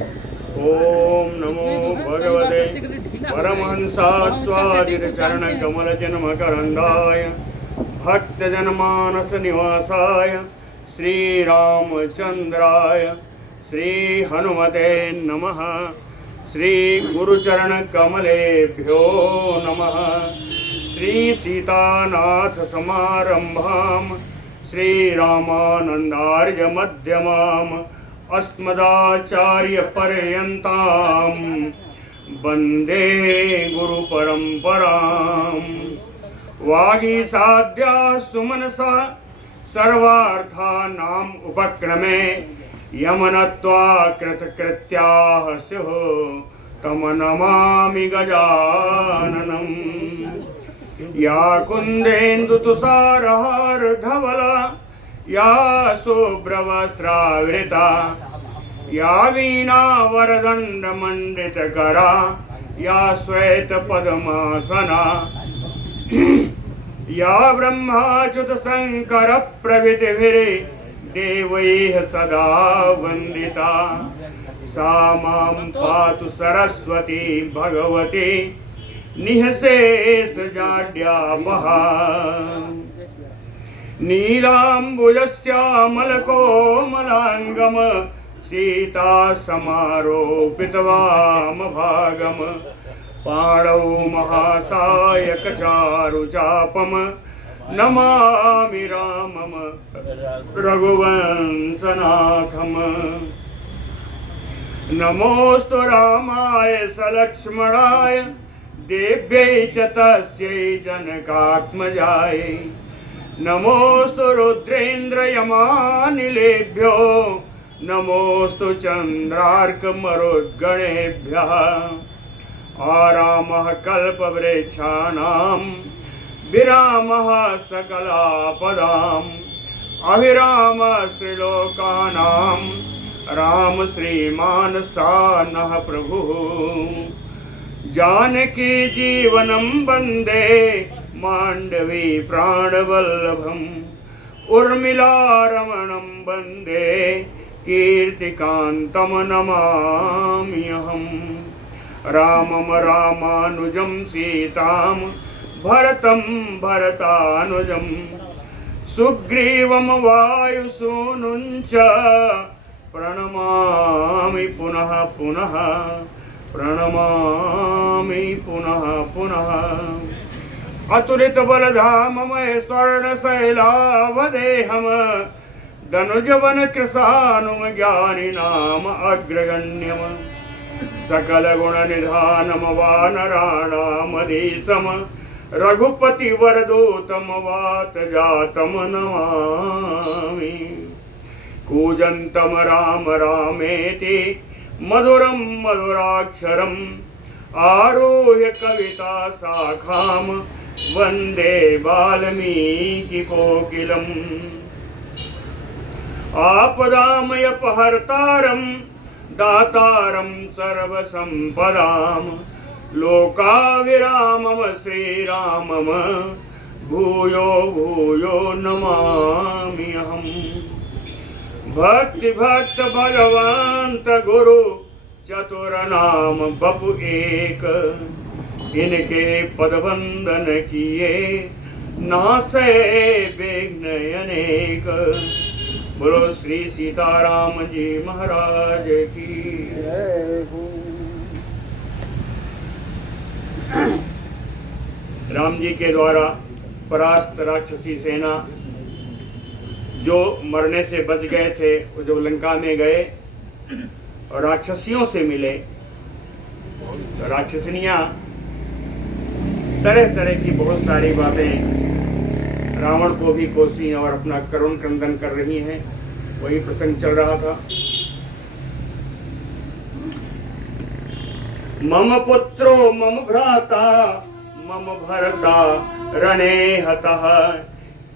ओम नमो भगवते परमहंसास्वादितचरणकमलजन्मकरन्दाय भक्तजनमानसनिवासाय श्रीरामचन्द्राय श्रीहनुमते नमः। श्रीगुरुचरणकमलेभ्यो नमः। श्रीसीतानाथसमारम्भां श्रीरामानन्दार्यमध्यमाम् अस्मदाचार्यपर्यन्तां वन्दे गुरुपरम्पराम्। वागीसाद्याः सुमनसा सर्वार्थानाम् उपक्रमे यमनत्वा कृतकृत्याः स्युः तं नमामि गजाननम्। या कुन्देन्दुतुषारहारधवला या शुभ्रवस्त्रावृता या वीणावरदण्डमण्डितकरा या श्वेतपद्मासना या ब्रह्माच्युतशङ्करप्रभृतिभिर्देवैः सदा वन्दिता सा मां पातु सरस्वती भगवती निःशेषजाड्यापहा। नीलाम्बुजश्यामलकोमलाङ्गम सीता समारोपितवामभागम पाणौ महासायकचारुचापम नमामि रामम रघुवंशनाथम। नमोऽस्तु रामाय सलक्ष्मणाय देव्यै च तस्यै जनकात्मजायै। नमोऽस्तु रुद्रेन्द्रयमानिलेभ्यो नमोऽस्तु चन्द्रार्कमरुद्गणेभ्यः। आरामः कल्पवृक्षाणां विरामः सकलापदाम् अभिरामस्त्रिलोकानां राम श्रीमान् सा नः प्रभुः। जानकी जीवनं वन्दे मांडवी प्राणवल्लभम् उर्मिलारमणं वन्दे कीर्तिकान्तं नमाम्यहम्। रामं रामानुजं सीतां भरतं भरतानुजं सुग्रीवं वायुसूनुं च प्रणमामि पुनः पुनः प्रणमामि पुनः पुनः। अतुलित बलधाममय स्वर्णशैलावदेहम् धनुजवन कृशानुम ज्ञानिनाम अग्रगण्यम् सकलगुणनिधानम वानराणामधीशम् रघुपतिवरदूतं वातजातं नमामि। कूजन्तं राम रामेति मधुरं मधुराक्षरम् आरुह्य कविता शाखां वन्दे वाल्मीकिकोकिलम्। आपदामयपहर्तारं दातारं सर्वसम्पदां लोकाभिरामं श्रीरामं भूयो भूयो नमाम्यहम्। भक्ति भक्त भगवंत गुरु चतुरनाम बपु एक इनके पदवंदन किए नासे विघ्न अनेक। बोलो श्री सीताराम जी महाराज की जय हो। राम जी के द्वारा परास्त राक्षसी सेना जो मरने से बच गए थे, वो जब लंका में गए और राक्षसियों से मिले, राक्षसनियाँ तरह तरह की बहुत सारी बातें रावण को भी कोसी और अपना करुण क्रंदन कर रही हैं। वही प्रसंग चल रहा था। मम पुत्रो मम भ्राता मम भरता रणे हतः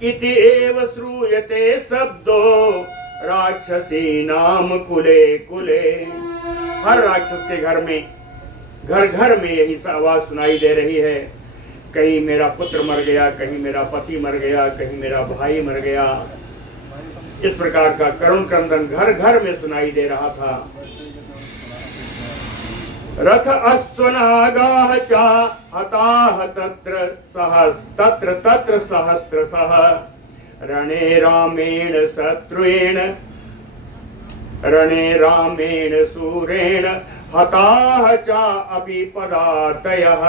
इति एव श्रूयते शब्दो राक्षसी नाम कुले कुले। हर राक्षस के घर में, घर घर में यही आवाज सुनाई दे रही है, कहीं मेरा पुत्र मर गया, कहीं मेरा पति मर गया, कहीं मेरा भाई मर गया। इस प्रकार का करुण क्रंदन घर घर में सुनाई दे रहा था। रथ अश्वनागाः च हताः तत्र सहस्रशः रणे रामेण शत्रुएण रणे रामेण सूरेण हताः च अपि पदातयः।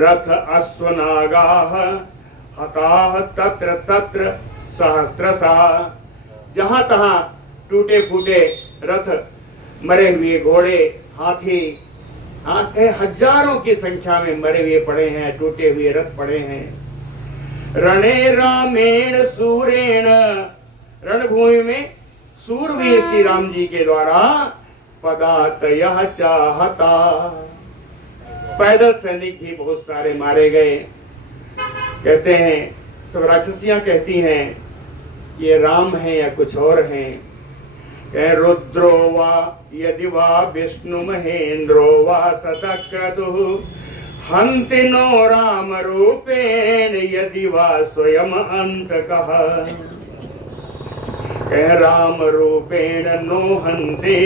रथ अश्वनागाः हताः तत्र सहस्रशः, जहां तहां टूटे फूटे रथ, मरे हुए घोड़े, हाथी, कई हजारों की संख्या में मरे हुए पड़े हैं, टूटे हुए रथ पड़े हैं। रणे रामेण सूरेण, रणभूमि में सूरवीर श्री राम जी के द्वारा पदातयः चाहता, पैदल सैनिक भी बहुत सारे मारे गए। कहते हैं, सब राक्षसियां कहती हैं ये राम है या कुछ और हैं। रुद्रो वा यदि वा विष्णु महेंद्रो वा शतक्रतुः हन्ति नो राम रूपेण यदि वा स्वयं अंतकः। राम रूपेण नो हन्ति,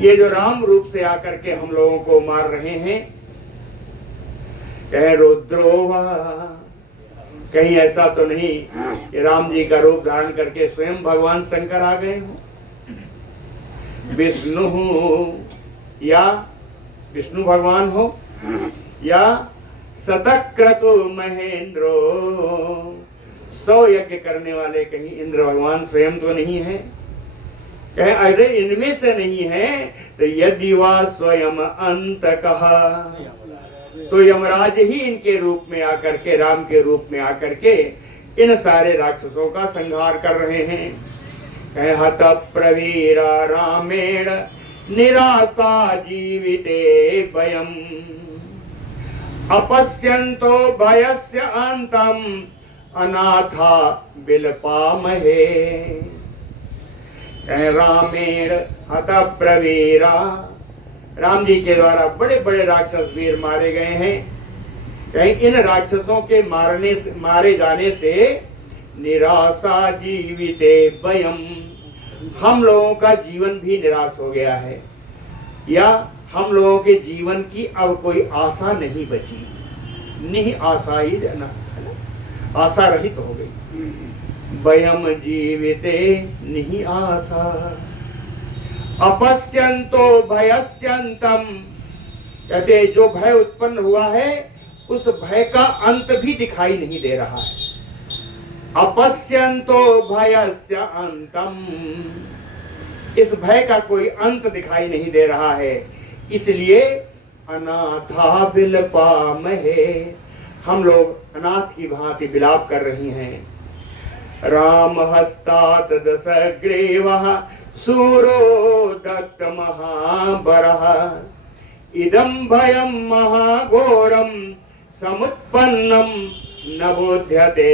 ये जो राम रूप से आकर के हम लोगों को मार रहे हैं। रुद्रो वा, कहीं ऐसा तो नहीं कि राम जी का रूप धारण करके स्वयं भगवान शंकर आ गए हो। विष्णु हो या विष्णु भगवान हो या शतक्रतु महेंद्रो, 100 यज्ञ करने वाले कहीं इंद्र भगवान स्वयं तो नहीं है। कहे अरे इनमें से नहीं है तो यदि वा स्वयं अंतकः, तो यमराज ही इनके रूप में आकर के, राम के रूप में आकर के इन सारे राक्षसों का संहार कर रहे हैं। हत प्रवीरा रामेण निराशा जीविते वयम् अपश्यन्तो भयस्य अंतम अनाथा विलपामहे। रामेण हत प्रवीरा, राम जी के द्वारा बड़े बड़े राक्षस वीर मारे गए हैं। कहीं इन राक्षसों के मारे जाने से निराशा जीविते वयम्, हम लोगों का जीवन भी निराश हो गया है, या हम लोगों के जीवन की अब कोई आशा नहीं बची। नहीं आशा ही ना, आशा रहित हो गई। वयम् जीविते नहीं आशा अपश्यन्तो भयस्यन्तम, कहते जो भय उत्पन्न हुआ है उस भय का अंत भी दिखाई नहीं दे रहा है। अपश्यन्तो भयस्य अंतम, इस भय का कोई अंत दिखाई नहीं दे रहा है, इसलिए अनाथा विलपामहे, हम लोग अनाथ की भांति विलाप कर रही हैं। राम हस्तात दशग्रीवः सूरो दत्त महाबरः इदं भयं महाघोरं समुत्पन्नं न बोध्यते।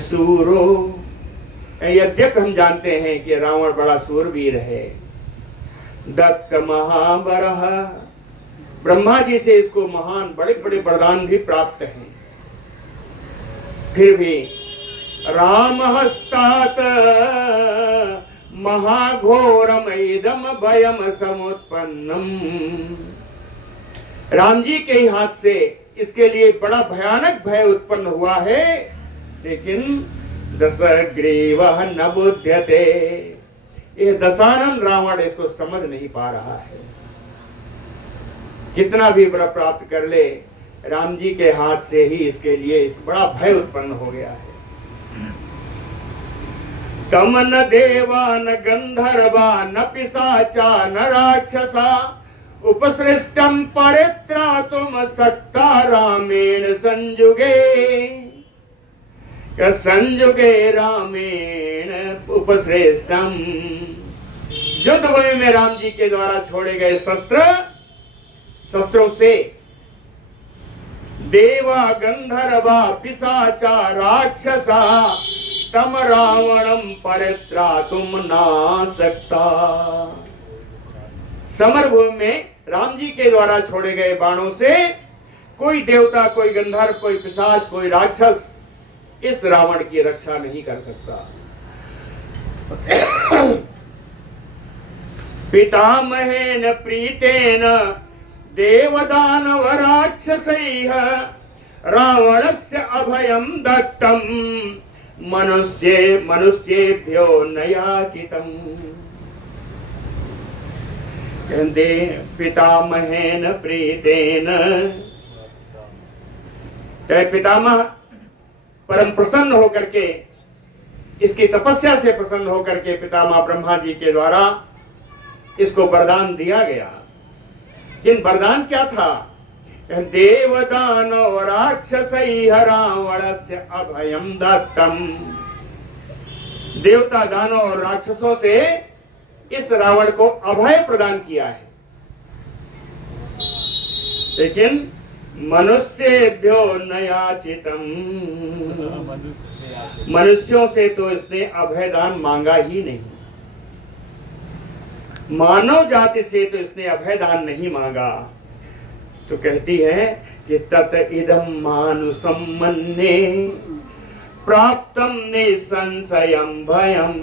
सूरो, यद्यपि हम जानते हैं कि रावण बड़ा सूरवीर है, दत्त महाबरः, ब्रह्मा जी से इसको महान बड़े बड़े वरदान भी प्राप्त हैं, फिर भी राम हस्तात महाघोरम इदम भयम समुत्पन्नम, राम जी के ही हाथ से इसके लिए बड़ा भयानक भय उत्पन्न हुआ है, लेकिन दशग्रीवः न बुध्यते, ये दशानन रावण इसको समझ नहीं पा रहा है। कितना भी बड़ा प्राप्त कर ले, राम जी के हाथ से ही इसके लिए बड़ा भय उत्पन्न हो गया है। तम न देवा न गंधर्वा न पिशाचा न राक्षसा उपसृष्टम परित्रातुम सत्ता रामेण संयुगे, संयुगे रामेण उपश्रेष्ठम, युद्धभूमि में राम जी के द्वारा छोड़े गए शस्त्रों से देवा गंधर्वा पिशाचा राक्षसा तम रावणम परित्रातुम ना सकता, समरभूमि में राम जी के द्वारा छोड़े गए बाणों से कोई देवता, कोई गंधर्व, कोई पिशाच, कोई राक्षस इस रावण की रक्षा नहीं कर सकता। पितामहेन प्रीतेन देवदानव राक्षसैः रावणस्य अभयं दत्तं मनुष्येभ्यो न याचितम्। कहते पितामहेन प्रीतेन, पितामह परम प्रसन्न होकर के, इसकी तपस्या से प्रसन्न होकर के पितामह ब्रह्मा जी के द्वारा इसको वरदान दिया गया। किन वरदान क्या था? देवदानव राक्षसैः रावणस्य अभयं दत्तम। देवता दानव और राक्षसों से इस रावण को अभय प्रदान किया है। लेकिन मनुष्येभ्यो न याचितम, मनुष्यों से तो इसने अभयदान मांगा ही नहीं। मानव जाति से तो इसने अभयदान नहीं मांगा। तो कहती है कि तत इदम मानुषम मन्ये प्राप्तम निसंशयं भयम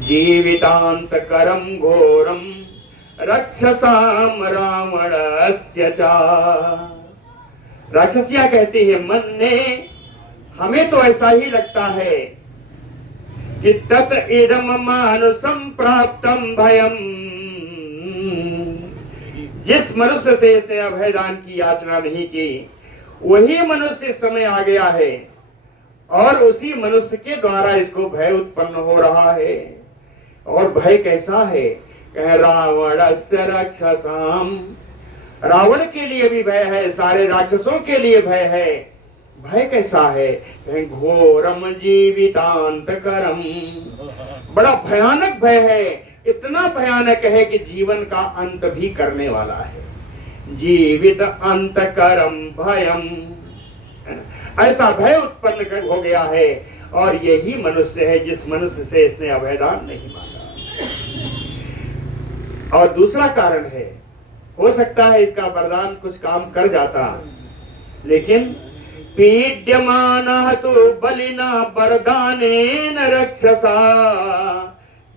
जीवितांतकरम घोरम रक्षसाम रावणस्य चा। राक्षसिया कहती है मन्ये, हमें तो ऐसा ही लगता है कि तत इदम मानुषम प्राप्तम भयम, जिस मनुष्य से इसने अभयदान की याचना नहीं की वही मनुष्य इस समय आ गया है और उसी मनुष्य के द्वारा इसको भय उत्पन्न हो रहा है। और भय कैसा है? कह रावणस्य रक्षसाम, रावण के लिए भी भय है, सारे राक्षसों के लिए भय है। भय कैसा है? घोरम जीवितांतकरम, बड़ा भयानक भय है। इतना भयानक है कि जीवन का अंत भी करने वाला है। जीवित अंतकरम भयम, ऐसा भय उत्पन्न हो गया है। और यही मनुष्य है जिस मनुष्य से इसने अभयदान नहीं मांगा। और दूसरा कारण है, हो सकता है इसका वरदान कुछ काम कर जाता, लेकिन पीड्यमानः तु बलिना वरदानेन रक्षसा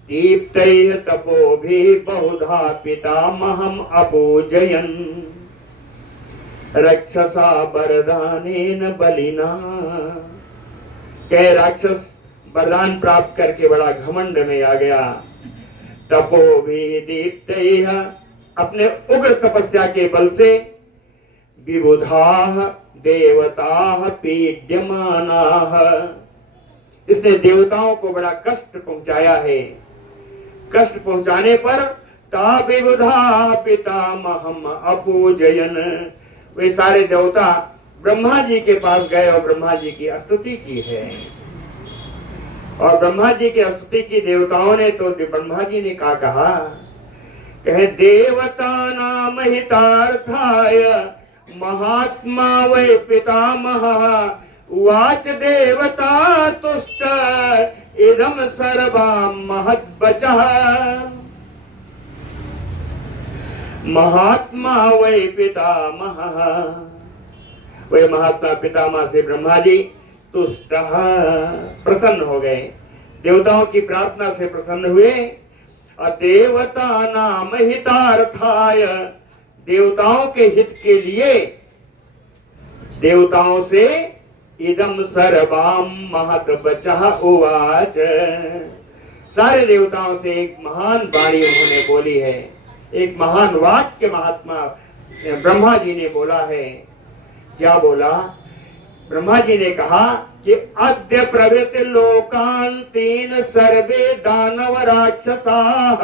दीप्तैः तपोभिः बहुधा पितामहम् अपूजयन् रक्षसा वरदानेन बलिना। कह राक्षस वरदान प्राप्त करके बड़ा घमंड में आ गया। तपोभिः दीप्तैः, अपने उग्र तपस्या के बल से, विबुधाः देवताः पीड्यमानाः, इसने देवताओं को बड़ा कष्ट पहुंचाया है। कष्ट पहुंचाने पर ता विबुधाः पितामहम् अपूजयन्, वे सारे देवता ब्रह्मा जी के पास गए और ब्रह्मा जी की स्तुति की है। और ब्रह्मा जी की स्तुति की देवताओं ने, तो ब्रह्मा जी ने क्या कहा? कहे देवता नाम हितार्थाय महात्मा वै पितामहः उवाच देवता तुष्ट इदम सर्वं महद्वचः। महात्मा वै पितामहः, वे महात्मा पितामह से ब्रह्मा जी तुष्ट, प्रसन्न हो गए, देवताओं की प्रार्थना से प्रसन्न हुए। और देवता नाम हितार्थाय, देवताओं के हित के लिए देवताओं से इदम सर्वं महद्वचः उवाच, सारे देवताओं से एक महान वाणी उन्होंने बोली है, एक महान वाक्य महात्मा ब्रह्मा जी ने बोला है। क्या बोला? ब्रह्मा जी ने कहा कि अद्य प्रभृति लोकान् तीन सर्वे दानव राक्षसाः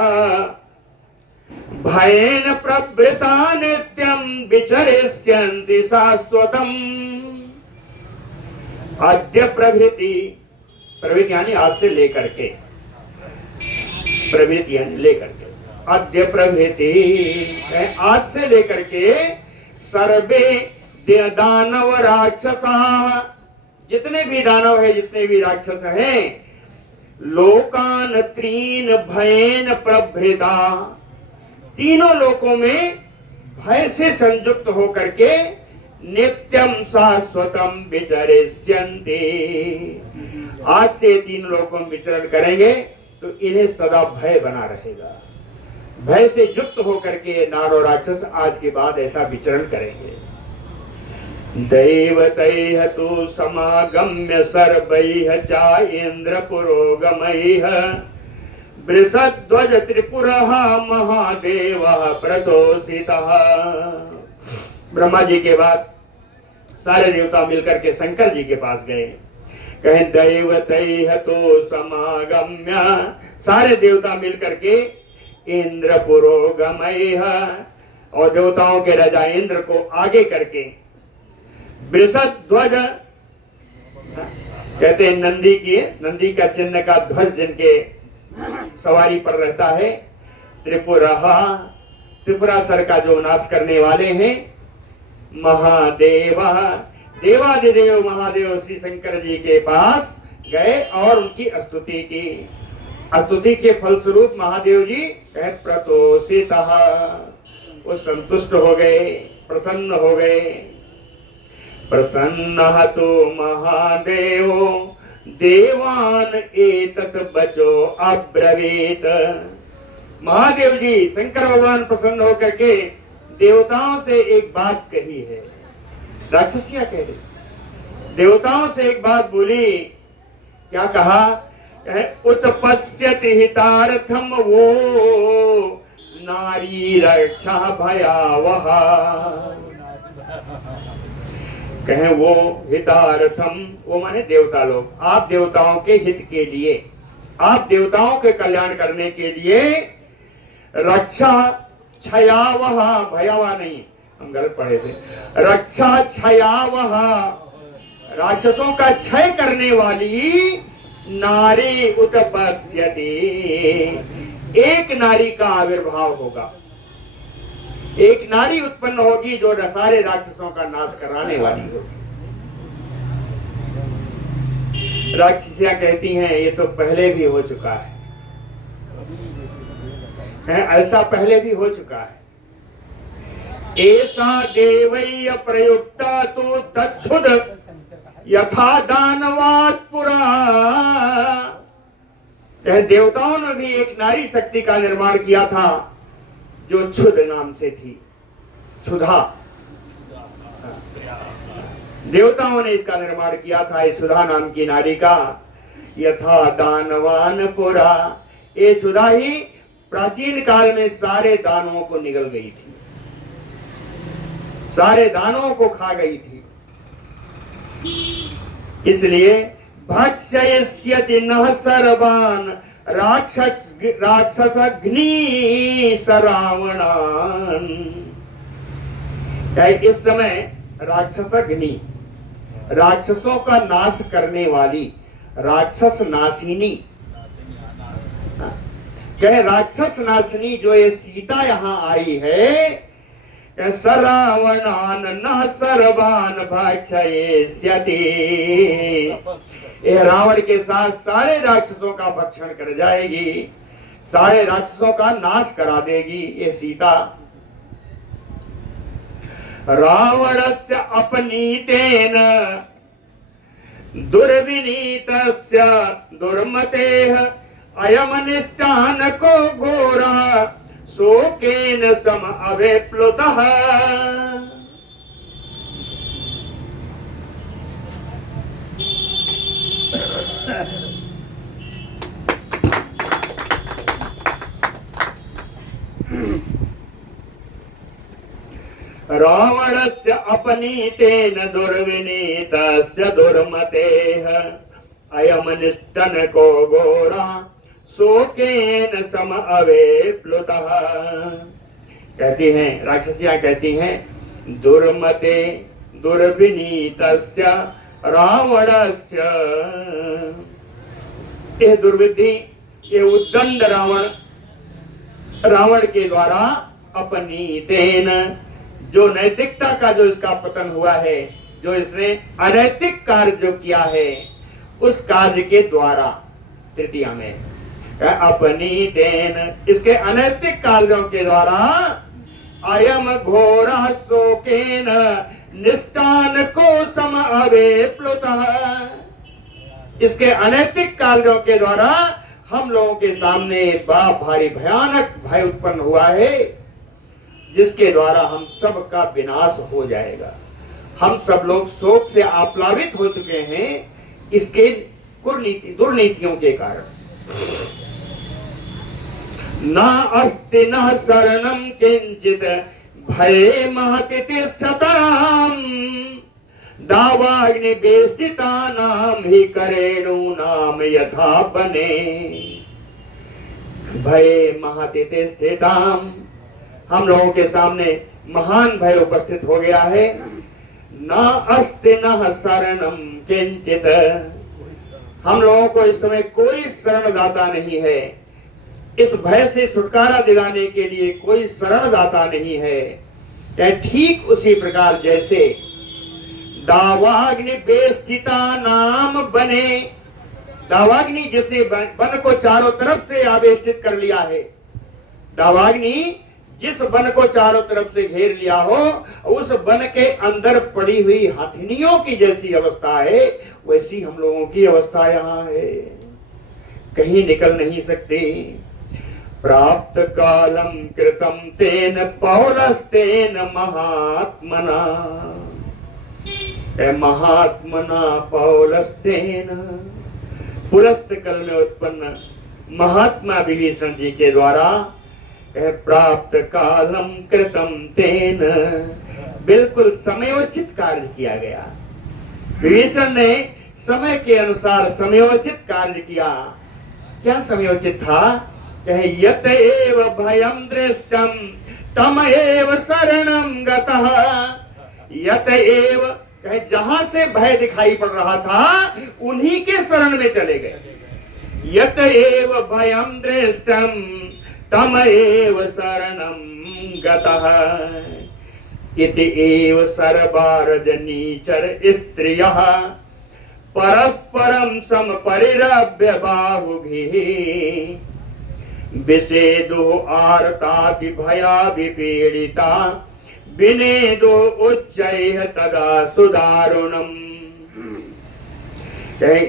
भयेन प्रवृता नित्यं विचरिष्यन्ति शाश्वतम्। अद्य प्रभृति, प्रभृति यानी आज से लेकर के, प्रभृति यानी लेकर के, अद्य प्रभृति आज से लेकर के, सर्वे दानव राक्षसाः, जितने भी दानव है, जितने भी राक्षस हैं, लोकान त्रीन भयेन प्रभृता, तीनों लोकों में भय से संयुक्त होकर के नित्यम शाश्वतम विचरिष्यन्ति, आज से तीन लोकों में विचरण करेंगे तो इन्हें सदा भय बना रहेगा। भय से युक्त होकर के नार और राक्षस आज के बाद ऐसा विचरण करेंगे। दैवतैः तु समागम्य सर्वैः चा इंद्र पुरोगमैः वृषध्वज त्रिपुरः महादेवः प्रतोषितः। ब्रह्मा जी के बाद सारे देवता मिलकर के शंकर जी के पास गए। कहें दैवतैः तो समागम्य, सारे देवता मिलकर के इंद्र पुरोगमैः, और देवताओं के राजा इंद्र को आगे करके वृषध्वज कहते हैं नंदी का चिन्ह का ध्वज जिनके सवारी पर रहता है, त्रिपुरासुर का जो नाश करने वाले हैं, महादेव देवादिदेव महादेव श्री शंकर जी के पास गए और उनकी स्तुति की। स्तुति के फलस्वरूप महादेव जी प्रतोषितः, वो संतुष्ट हो गए, प्रसन्न हो गए। प्रसन्नः तो महादेवो देवान एतत् बचो अब्रवीत। महादेव जी शंकर भगवान प्रसन्न होकर के देवताओं से एक बात कही है। राक्षसियां कह रही, देवताओं से एक बात बोली। क्या कहा? उत्पत्स्यति हितार्थम वो नारी रक्षा भयावह। कहें वो हितार्थम, वो माने देवता लोग, आप देवताओं के हित के लिए, आप देवताओं के कल्याण करने के लिए रक्षा क्षयावह, भयावह नहीं, हम गलत पढ़े थे, रक्षा क्षयावह, राक्षसों का क्षय करने वाली नारी उत्पत्स्यति, एक नारी का आविर्भाव होगा, एक नारी उत्पन्न होगी जो सारे राक्षसों का नाश कराने वाली होगी। राक्षसियां कहती हैं ये तो पहले भी हो चुका है, ऐसा पहले भी हो चुका है। ऐसा देवैय प्रयुक्ता तो तच्छुद यथा दानवात् पुरा। देवताओं ने भी एक नारी शक्ति का निर्माण किया था जो क्षुध नाम से थी, क्षुधा। देवताओं ने इसका निर्माण किया था, इस क्षुधा नाम की नारी का। यथा दानवान पुरा, ये क्षुधा ही प्राचीन काल में सारे दानवों को निगल गई थी, सारे दानवों को खा गई थी। इसलिए भक्षयस्यति नः सर्वान् राक्षसग्नि सरावणान्। इस समय राक्षसग्नि, राक्षसों का नाश करने वाली, राक्षस नाशिनी, कहे राक्षस नाशिनी जो ये सीता यहाँ आई है, सरावणान न सर्वान भक्षयिष्यति, ये रावण के साथ सारे राक्षसों का भक्षण कर जाएगी, सारे राक्षसों का नाश करा देगी ये सीता। रावणस्य अपनीतेन दुर्विनीतस्य दुर्मतेः अयमनिष्टान को घोरा शोकेन सम अभिप्लुतः। रावणस्य अपनीतेन दुर्विनीतस्य दुर्मतेः अयमनिष्टन को घोरा शोकेन सम अभिप्लुतः। कहती हैं राक्षसियां, कहती हैं दुर्मते दुर्विनीतस्य रावणस्य, यह दुर्विधि, ये उद्दंड रावण के द्वारा अपनीतेन, जो नैतिकता का जो इसका पतन हुआ है, जो इसने अनैतिक कार्य जो किया है, उस कार्य के द्वारा, तृतीया में अपनीतेन, इसके अनैतिक कार्यों के द्वारा अयम घोर शोकेन निष्ठान को सम अभिप्लुतः, इसके अनैतिक कार्यों के द्वारा हम लोगों के सामने बड़ा भारी भयानक भय उत्पन्न हुआ है, जिसके द्वारा हम सब का विनाश हो जाएगा। हम सब लोग शोक से आप्लावित हो चुके हैं इसके दुर्नीतियों के कारण। न अस्ति न शरणं किंचित भये महति तिष्ठताम् दावाग्नि बेष्टितानां हि करेणूनां यथा बने। भये महति तिष्ठताम्, हम लोगों के सामने महान भय उपस्थित हो गया है। न अस्ति न शरणं किंचित, हम लोगों को इस समय कोई शरणदाता नहीं है। इस भय से छुटकारा दिलाने के लिए कोई शरणदाता नहीं है। ठीक उसी प्रकार जैसे दावाग्नि बेष्टिता नाम बने, दावाग्नि जिसने वन को चारों तरफ से आवेष्टित कर लिया है, दावाग्नि जिस वन को चारों तरफ से घेर लिया हो, उस वन के अंदर पड़ी हुई हथिनियों की जैसी अवस्था है, वैसी हम लोगों की अवस्था यहाँ है। कहीं निकल नहीं सकते। प्राप्त कालम कृतम तेन पौलस्तेन महात्मना, महात्मना पौलस्तेन, पुलस्त कल में उत्पन्न महात्मा विभीषण जी के द्वारा प्राप्त कालम कृतम तेन, बिल्कुल समयोचित कार्य किया गया। विभीषण ने समय के अनुसार समयोचित कार्य किया। क्या समयोचित था? यत एव भयं दृष्टम तम एव शरणं गतः। यत एव, जहां से भय दिखाई पड़ रहा था उन्हीं के शरण में चले गए। यत एव भयं दृष्टम तम एव शरणं गतः। इति एव सर्वारजनीचर स्त्रियः परस्परं समपरिरभ्य बाहुभिः विषेदो आर्ताति भया विपीडिता विनेदो उच्चैः तदा सुदारुणम्।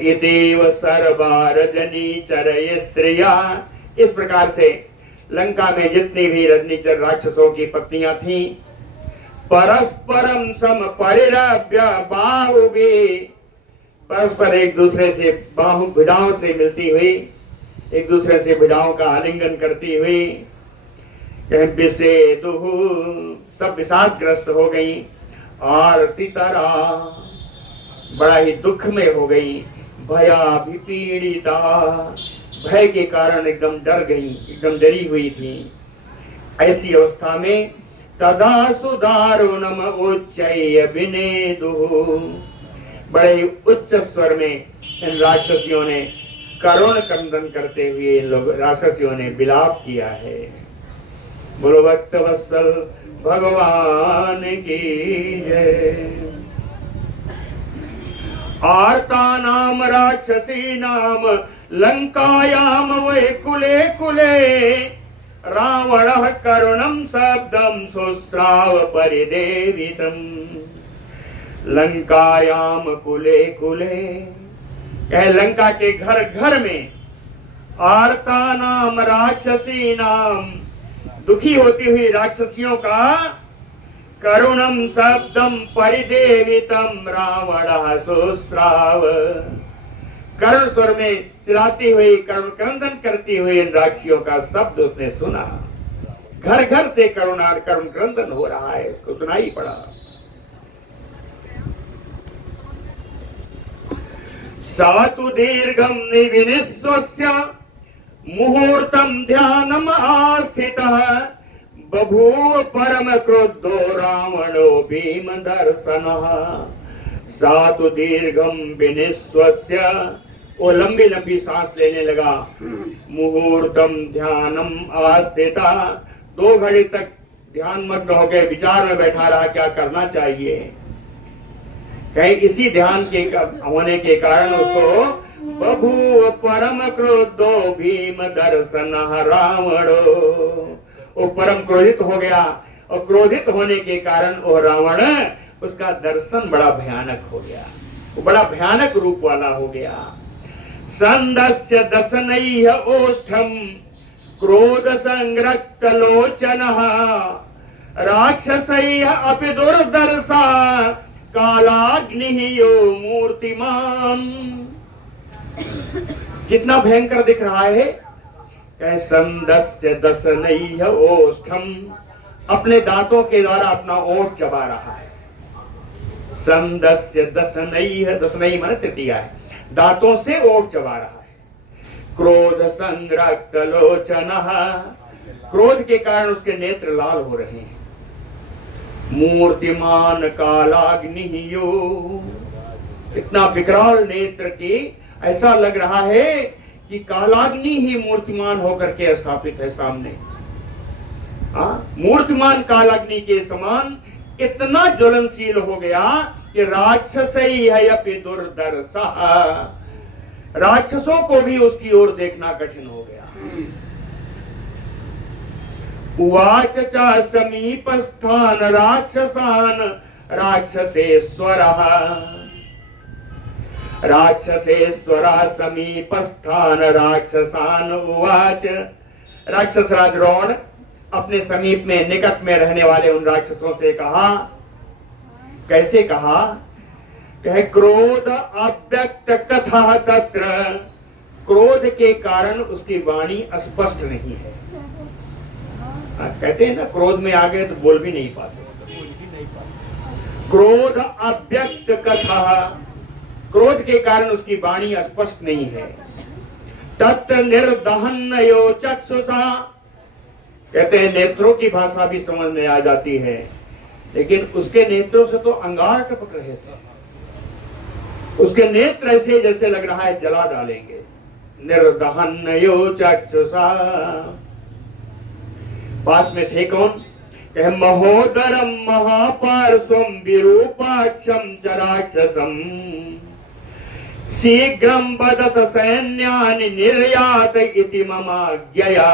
इतीव सर्वारजनीचर स्त्रिया, इस प्रकार से लंका में जितनी भी रजनीचर राक्षसों की पत्नियां थीं, परस्परम सम परिरभ्य बाहुभिः, परस्पर एक दूसरे से बाहु भुजाओं से मिलती हुई, एक दूसरे से भुजाओं का आलिंगन करती हुई, विषेदुः, सब विषादग्रस्त हो गई। आर्तितरा, बड़ा ही दुख में हो गई। भया विपीडिता, भय के कारण एकदम डर गई, एकदम डरी हुई थी। ऐसी अवस्था में तदा सुदारुणम उच्चैः विनेदुः, बड़े ही उच्च स्वर में इन राक्षसियों ने करुण क्रंदन करते हुए इन लोग राक्षसियों ने विलाप किया है। बोलो भक्त वत्सल भगवान की जय। आर्ता नाम राक्षसी नाम लंकायाम वै कुले कुले रावणः करुणं शब्दं शुश्राव परिदेवितम्। लंकायाम कुले कुले, यह लंका के घर घर में आर्ता नाम राक्षसी नाम, दुखी होती हुई राक्षसियों का करुणम शब्दम परिदेवितम रावणः शुश्राव, करुण स्वर में चिल्लाती हुई, करुण क्रंदन करती हुई इन राक्षसियों का शब्द उसने सुना। घर घर से करुण क्रंदन हो रहा है, उसको सुनाई पड़ा। सातु दीर्घम निविनिस्वस्य मुहूर्तम ध्यानम आस्थितः बभूव परम क्रुद्धो रावणो भीम दर्शनः। सातु दीर्घम विनिस्वस्य, वो लंबी लंबी सांस लेने लगा। मुहूर्तम ध्यानम आस्थितः, 2 घड़ी तक ध्यान मग्न हो गए, विचार में बैठा रहा क्या करना चाहिए। कहीं इसी ध्यान के होने के कारण उसको बभूव परम क्रोधो भीम दर्शनः रावणो, वो परम क्रोधित हो गया, और क्रोधित होने के कारण वो रावण, उसका दर्शन बड़ा भयानक हो गया, वो बड़ा भयानक रूप वाला हो गया। संदस्य दशनैः ओष्ठम क्रोध संरक्त लोचनः राक्षसैः अपि दुर्दर्शा कालाग्निः यो मूर्तिमान। कितना भयंकर दिख रहा है। कह संदस्य दशनैः ओष्ठम, अपने दांतों के द्वारा अपना ओठ चबा रहा है। संदस्य दशनैः, दशनैः माने तृतीया है, दांतों से ओठ चबा रहा है। क्रोध संरक्त लोचनः, क्रोध के कारण उसके नेत्र लाल हो रहे हैं। मूर्तिमान कालाग्निः यो, इतना विकराल नेत्र की, ऐसा लग रहा है कि कालाग्नि ही मूर्तिमान होकर के स्थापित है सामने। मूर्तिमान कालाग्नि के समान इतना ज्वलनशील हो गया कि राक्षसई है अपि दुर्दर्शा, राक्षसों को भी उसकी ओर देखना कठिन हो गया। उवाच च समीपस्थान राक्षसान राक्षसेश्वरः, राक्षसेश्वरः समीपस्थान राक्षसान उवाच। राक्षस राज रावण अपने समीप में, निकट में रहने वाले उन राक्षसों से कहा। कैसे कहा? कहे क्रोध अव्यक्त कथा तत्र, क्रोध के कारण उसकी वाणी स्पष्ट नहीं है। कहते हैं ना, क्रोध में आ गए तो बोल भी नहीं पाते। क्रोध अव्यक्त कथा, क्रोध के कारण उसकी वाणी स्पष्ट नहीं है। तत्र निर्दहन्नयो चक्षुषा, कहते हैं नेत्रों की भाषा भी समझ में आ जाती है, लेकिन उसके नेत्रों से तो अंगार टपक रहे थे। उसके नेत्र ऐसे जैसे लग रहा है जला डालेंगे। निर्दहन्नयो चक्षुषा, पास में थे कौन? कहे महोदरम महापार्श्वम विरूपाक्षम च राक्षसम शीघ्रम वदत सैन्यानि निर्यात इति ममाज्ञया।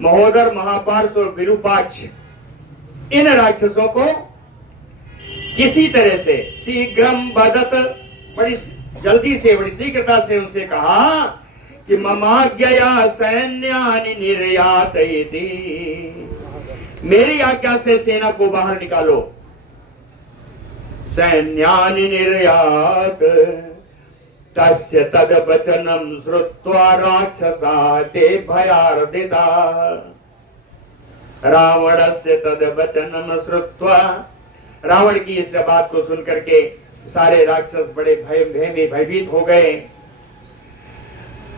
महोदर, महापार्श्व और विरूपाक्ष, इन राक्षसों को किसी तरह से शीघ्रम वदत, बड़ी जल्दी से, बड़ी शीघ्रता से उनसे कहा कि ममाज्ञया सैन्यानि निर्यात इति, मेरी आज्ञा से सेना को बाहर निकालो। सैन्यानि निर्यात, तस्य तद वचनम श्रुत्वा राक्षसा ते भयार्दिता। रावणस्य तद वचनम श्रुत्वा, रावण की इस बात को सुनकर के सारे राक्षस बड़े भय में भयभीत हो गए।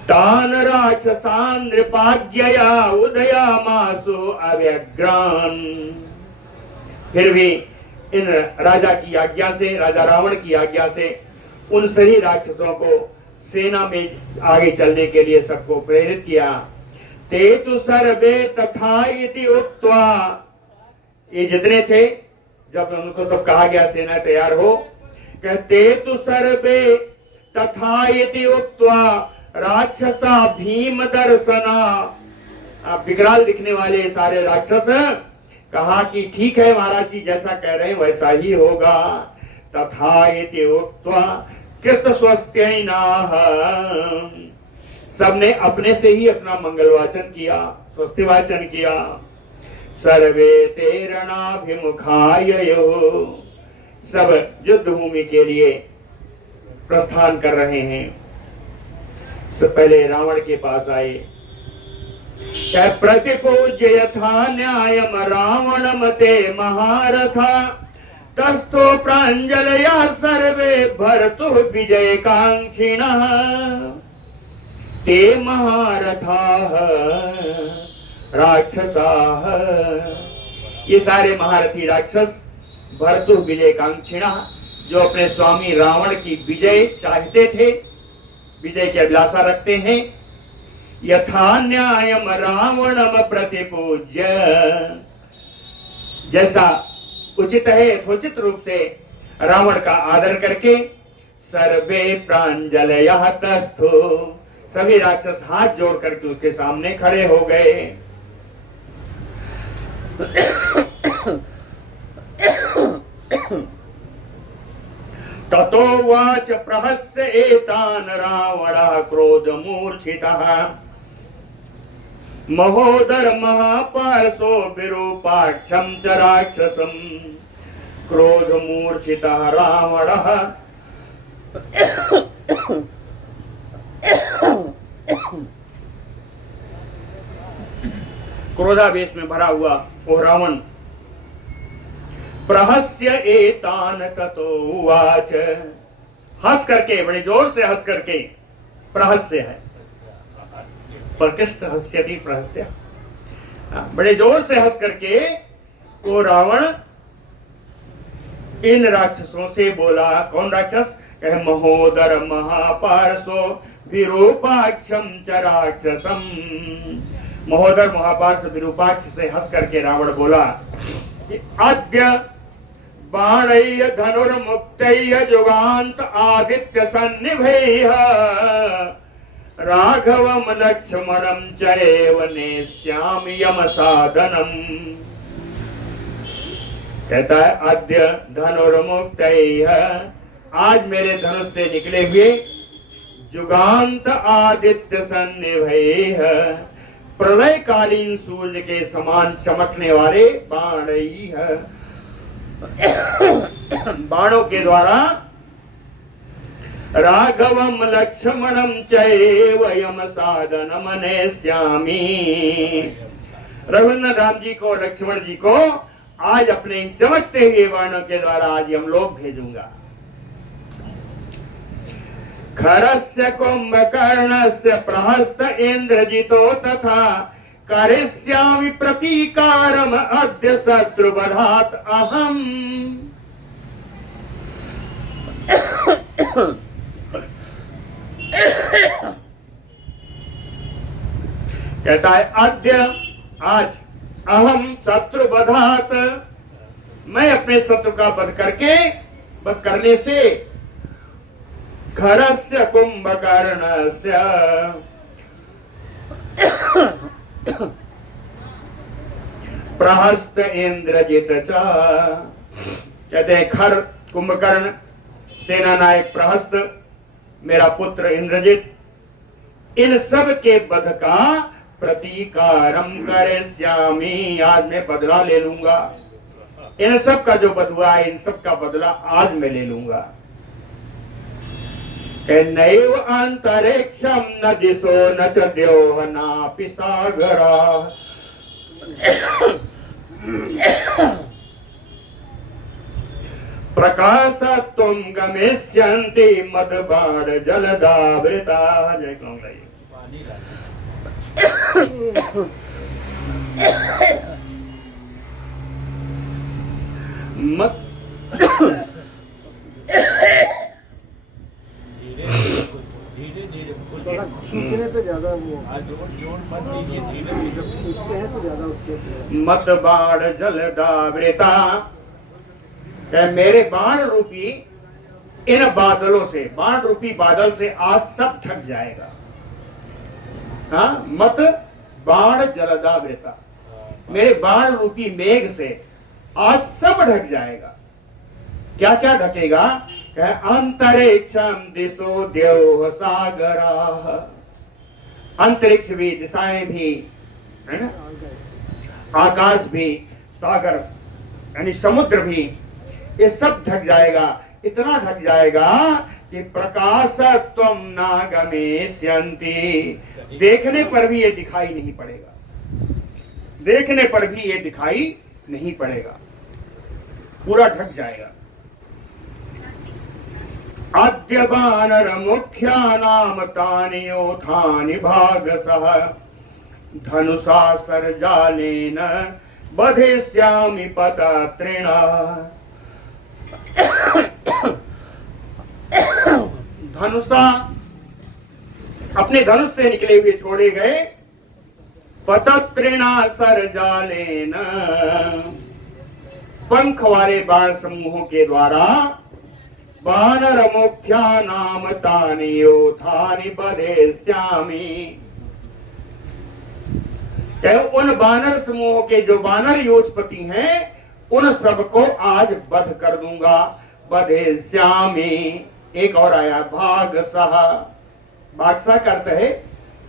तान राक्षसान नृपाज्ञया उदयामासु अव्यग्रान, फिर भी इन राजा की आज्ञा से, राजा रावण की आज्ञा से उन सभी राक्षसों को सेना में आगे चलने के लिए सबको प्रेरित किया। ते तु सर्वे तथा इति उक्त्वा, ये जितने थे, जब उनको सब कहा गया सेना तैयार हो, कहते तु सर्वे तथा इति उक्त्वा राक्षसा भीम दर्शना, विकराल दिखने वाले सारे राक्षस कहा कि ठीक है महाराज जी, जैसा कह रहे हैं वैसा ही होगा। तथा इति उक्त्वा कृत स्वस्त्यैनाः, सबने अपने से ही अपना मंगल वाचन किया, स्वस्ति वाचन किया। सर्वे ते रणाभिमुखाययो, सब युद्ध भूमि के लिए प्रस्थान कर रहे हैं। सब पहले रावण के पास आए। प्रतिपूज्य यथा न्यायम रावणम ते महारथा, तस्थो प्राञ्जलया सर्वे भर्तु विजय कांक्षिणः। ते महारथाः राक्षसाः, ये सारे महारथी राक्षस भर्तु विजय कांक्षिणः, जो अपने स्वामी रावण की विजय चाहते थे, विजय की अभिलाषा रखते हैं। यथा न्यायम रावणम प्रतिपूज्य, जैसा उचित है यथोचित रूप से रावण का आदर करके, सर्वे प्राञ्जलयः तस्थो, सभी राक्षस हाथ जोड़ करके उसके सामने खड़े हो गए। ततो वाच प्रहस्य एतान रावणः क्रोधमूर्छितः महोदर महापार्श्वो विरूपाक्षं च राक्षसं क्रोधमूर्छितः रावणः क्रोधावेश में भरा हुआ वो रावण प्रहस्य एतान ततो उवाच, हंस करके, बड़े जोर से हंस करके, प्रहस्य है प्रकृष्ट हस्यति प्रहस्य, बड़े जोर से हंस करके वो रावण इन राक्षसों से बोला। कौन राक्षस? कहे महोदर महापार्श्वो विरूपाक्षम च राक्षसम। महोदर महापार्श्व विरूपाक्ष से हंस करके रावण बोला कि अद्य बाणैः धनुर्मुक्तैः जुगान्त आदित्य सन्निभैः राघवम लक्ष्मणं चैव नेष्यामि यमसादनम्। कहता है अद्य धनुर्मुक्तैः, आज मेरे धनुष से निकले हुए, जुगान्त आदित्य सन्निभैः, प्रलयकालीन सूर्य के समान चमकने वाले बाणैः, बाणों के द्वारा, राघवम लक्ष्मणम चैव यमसादनम नेष्यामि, रघुनाथ राम जी को, लक्ष्मण जी को आज अपने चमकते हुए बाणों के द्वारा आज हम लोग भेजूंगा। खरस्य कुंभकर्णस्य प्रहस्त इंद्रजितो तथा करिष्यामि प्रतीकारम अद्य शत्रुवधात् अहम्। कहता है अद्य, आज, अहम शत्रुवधात्, मैं अपने शत्रु का वध करके, वध करने से, खरस्य कुंभकर्णस्य, प्रहस्त इंद्रजित च, कहते हैं खर कुंभकर्ण, सेना नायक प्रहस्त, मेरा पुत्र इंद्रजित, इन सब के वध का प्रतीकारम करिष्यामि, आज मैं बदला ले लूंगा। इन सब का जो वध हुआ है, इन सब का बदला आज मैं ले लूंगा। नैव अंतरिक्षम न दिशो न च द्योः नापि सागरः प्रकाशत्वं गमिष्यन्ति मदबाण जलदावृताः। जय कमलाय। खींचने पे ज्यादा वो उसके है तो ज्यादा उसके मत बाण जलदावृता, मेरे बाण रूपी इन बादलों से, बाण रूपी बादल से आज सब ढक जाएगा। हाँ, मत बाण जलदावृता, मेरे बाण रूपी मेघ से आज सब ढक जाएगा। क्या क्या ढकेगा? अंतरिक्षम दिशो द्योः सागराः, अंतरिक्ष भी, दिशाएं भी, है ना, आकाश भी, सागर यानी समुद्र भी, ये सब ढक जाएगा। इतना ढक जाएगा कि प्रकाशत्वं न गमिष्यन्ति, देखने पर भी ये दिखाई नहीं पड़ेगा, देखने पर भी ये दिखाई नहीं पड़ेगा, पूरा ढक जाएगा। अद्य वानर मुख्यानाम तानि योथानि भागसः धनुषा सरजालेन बधिष्यामि पतत्रिणा। धनुषा, अपने धनुष से निकले हुए छोड़े गए, पतत्रिणा सरजालेन, पंख वाले बाण समूहों के द्वारा, वानर मुख्यानाम तानि योथानि बधिष्यामि, उन वानर समूहों के जो वानर योधपति हैं, उन सबको आज वध कर दूंगा। बधेस्यामि। एक और आया भागसः। भागसः का अर्थ है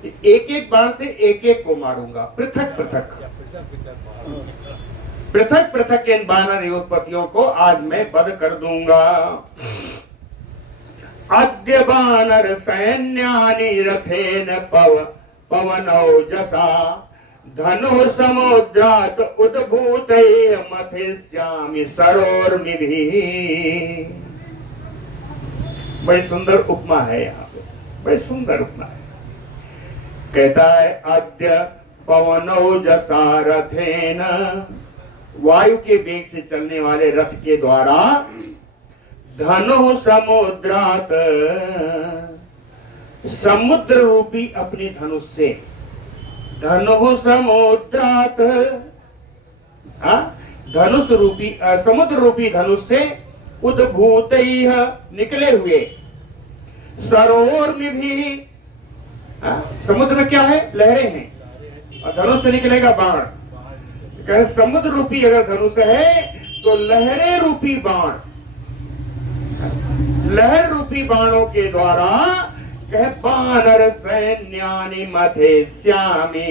एक एक बाण से एक एक को मारूंगा, पृथक पृथक पृथक पृथक इन बानर योत्पत्तियों को आज मैं वध कर दूंगा। अद्य बानर सैन्यानि रथेन पवनौजसा धनु समुद्रात उद्भूतैः मथिष्यामि सरोर्मिभिः। बड़ी सुंदर उपमा है यहाँ पे, बड़ी सुंदर उपमा है। कहता है अद्य पवनौजसा रथेन, वायु के वेग से चलने वाले रथ के द्वारा, धनु समुद्रात, समुद्र रूपी अपने धनुष से, धनु समुद्रात, धनुष रूपी समुद्र रूपी धनुष से, उद्भूतैः निकले हुए, सरोवर में भी, समुद्र में क्या है, लहरें हैं, और धनुष से निकलेगा बाण। कहे समुद्र रूपी अगर धनुष है तो लहरें रूपी बाण, लहर रूपी बाणों के द्वारा कहे बानर सैन्यानि मथेस्यामि,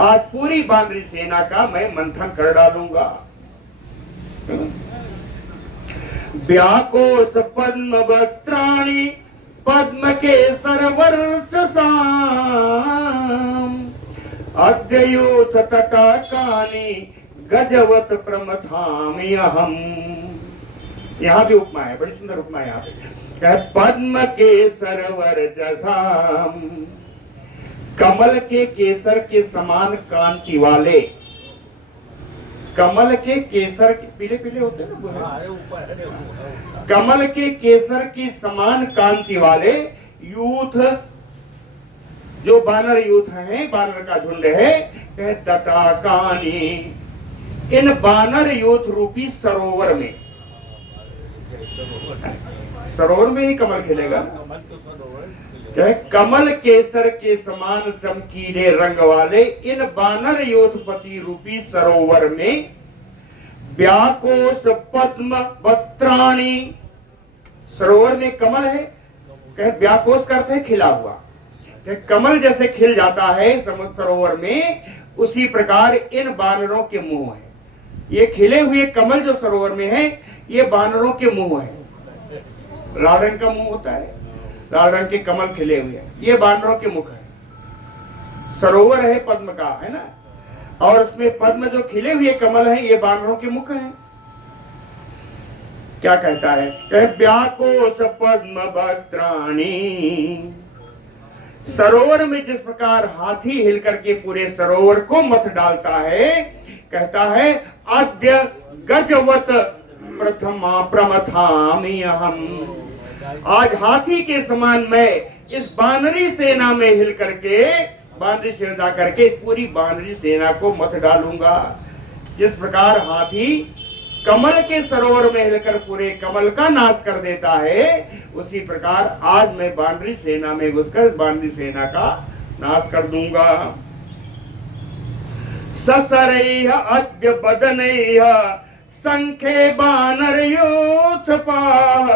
आज पूरी बानरी सेना का मैं मंथन कर डालूंगा। व्याकोश पद्म वक्त्राणि पद्म के सरवर्चसा अद्यूथ तटाकानि गजवत प्रमथामि अहम। यहाँ भी उपमा है, बड़ी सुंदर उपमा है यहाँ पे। पद्म के सरवर्चसा, कमल के केसर के समान कांति वाले, कमल के केसर के पीले पीले होते हैं ना, कमल के केसर की समान कांति वाले यूथ, जो बानर यूथ हैं, बानर का झुंड है, तटाकानी, इन बानर यूथ रूपी सरोवर में, सरोवर में ही कमल खिलेगा, चाहे कमल केसर के समान चमकीले रंग वाले इन बानर योथपति रूपी सरोवर में, व्याकोश पद्म वक्त्राणि, सरोवर में कमल है, कहे व्याकोश का अर्थ है खिला हुआ, कमल जैसे खिल जाता है समुद्र सरोवर में, उसी प्रकार इन बानरों के मुंह है। ये खिले हुए कमल जो सरोवर में है, ये बानरों के मुंह है। लाल रंग का मुंह होता है, लाल रंग के कमल खिले हुए हैं, ये बानरों के मुख है। सरोवर है पद्म का, है ना, और उसमें पद्म जो खिले हुए कमल हैं, ये बानरों के मुख हैं। क्या कहता है, व्याकोश पद्म वक्त्राणि, सरोवर में जिस प्रकार हाथी हिल करके पूरे सरोवर को मथ डालता है, कहता है अद्य गजवत प्रथमा प्रमथामि अहम, आज हाथी के समान मैं इस बानरी सेना में हिल करके, बानरी सेना करके पूरी बानरी सेना को मत डालूंगा। जिस प्रकार हाथी कमल के सरोवर में हिलकर पूरे कमल का नाश कर देता है, उसी प्रकार आज मैं बानरी सेना में घुसकर बानरी सेना का नाश कर दूंगा। ससरैः अद्य बदनैः संखे बानर योथपाः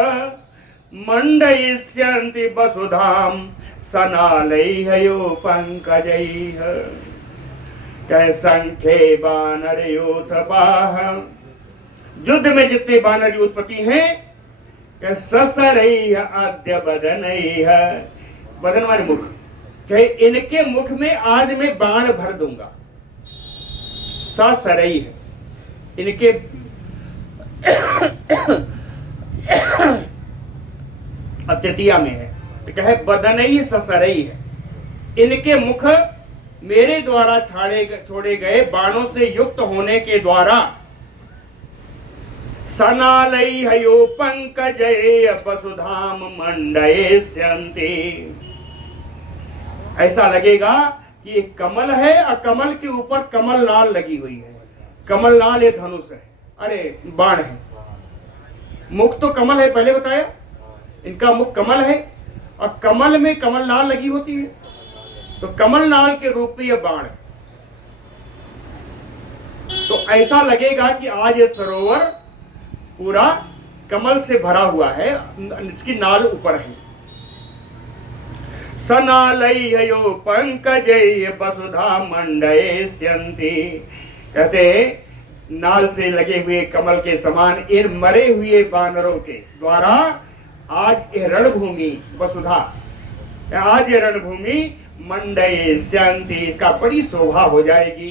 मंडयिष्यन्ति वसुधाम सनालैः यो पंकजैः। कह संखे बानर योथपाः, युद्ध में जितने बानर उत्पत्ति हैं, कह ससरैः अद्य बदनैः, बदन माने मुख, कहे इनके मुख में आज मैं बाण भर दूंगा। ससरैः इनके तृतीया में है, तो कहे बदनैः ससरैः, इनके मुख मेरे द्वारा छोड़े गए बाणों से युक्त होने के द्वारा, सनालैः यो पंकजैः वसुधाम मंडयिष्यन्ति, ऐसा लगेगा कि एक कमल है और कमल के ऊपर कमल लाल लगी हुई है। कमल लाल ये धनुष है, अरे बाण है, मुख तो कमल है, पहले बताया इनका मुख कमल है और कमल में कमल लाल लगी होती है, तो कमल लाल के रूप में यह बाण है। तो ऐसा लगेगा कि आज ये सरोवर पूरा कमल से भरा हुआ है, इसकी नाल ऊपर है। सनालयो पंकजय वसुधा मंडयस्यन्ति, कहते नाल से लगे हुए कमल के समान इन मरे हुए बानरों के द्वारा आज ये रणभूमि वसुधा, आज ये रणभूमि मंडयस्यन्ति, इसका बड़ी शोभा हो जाएगी।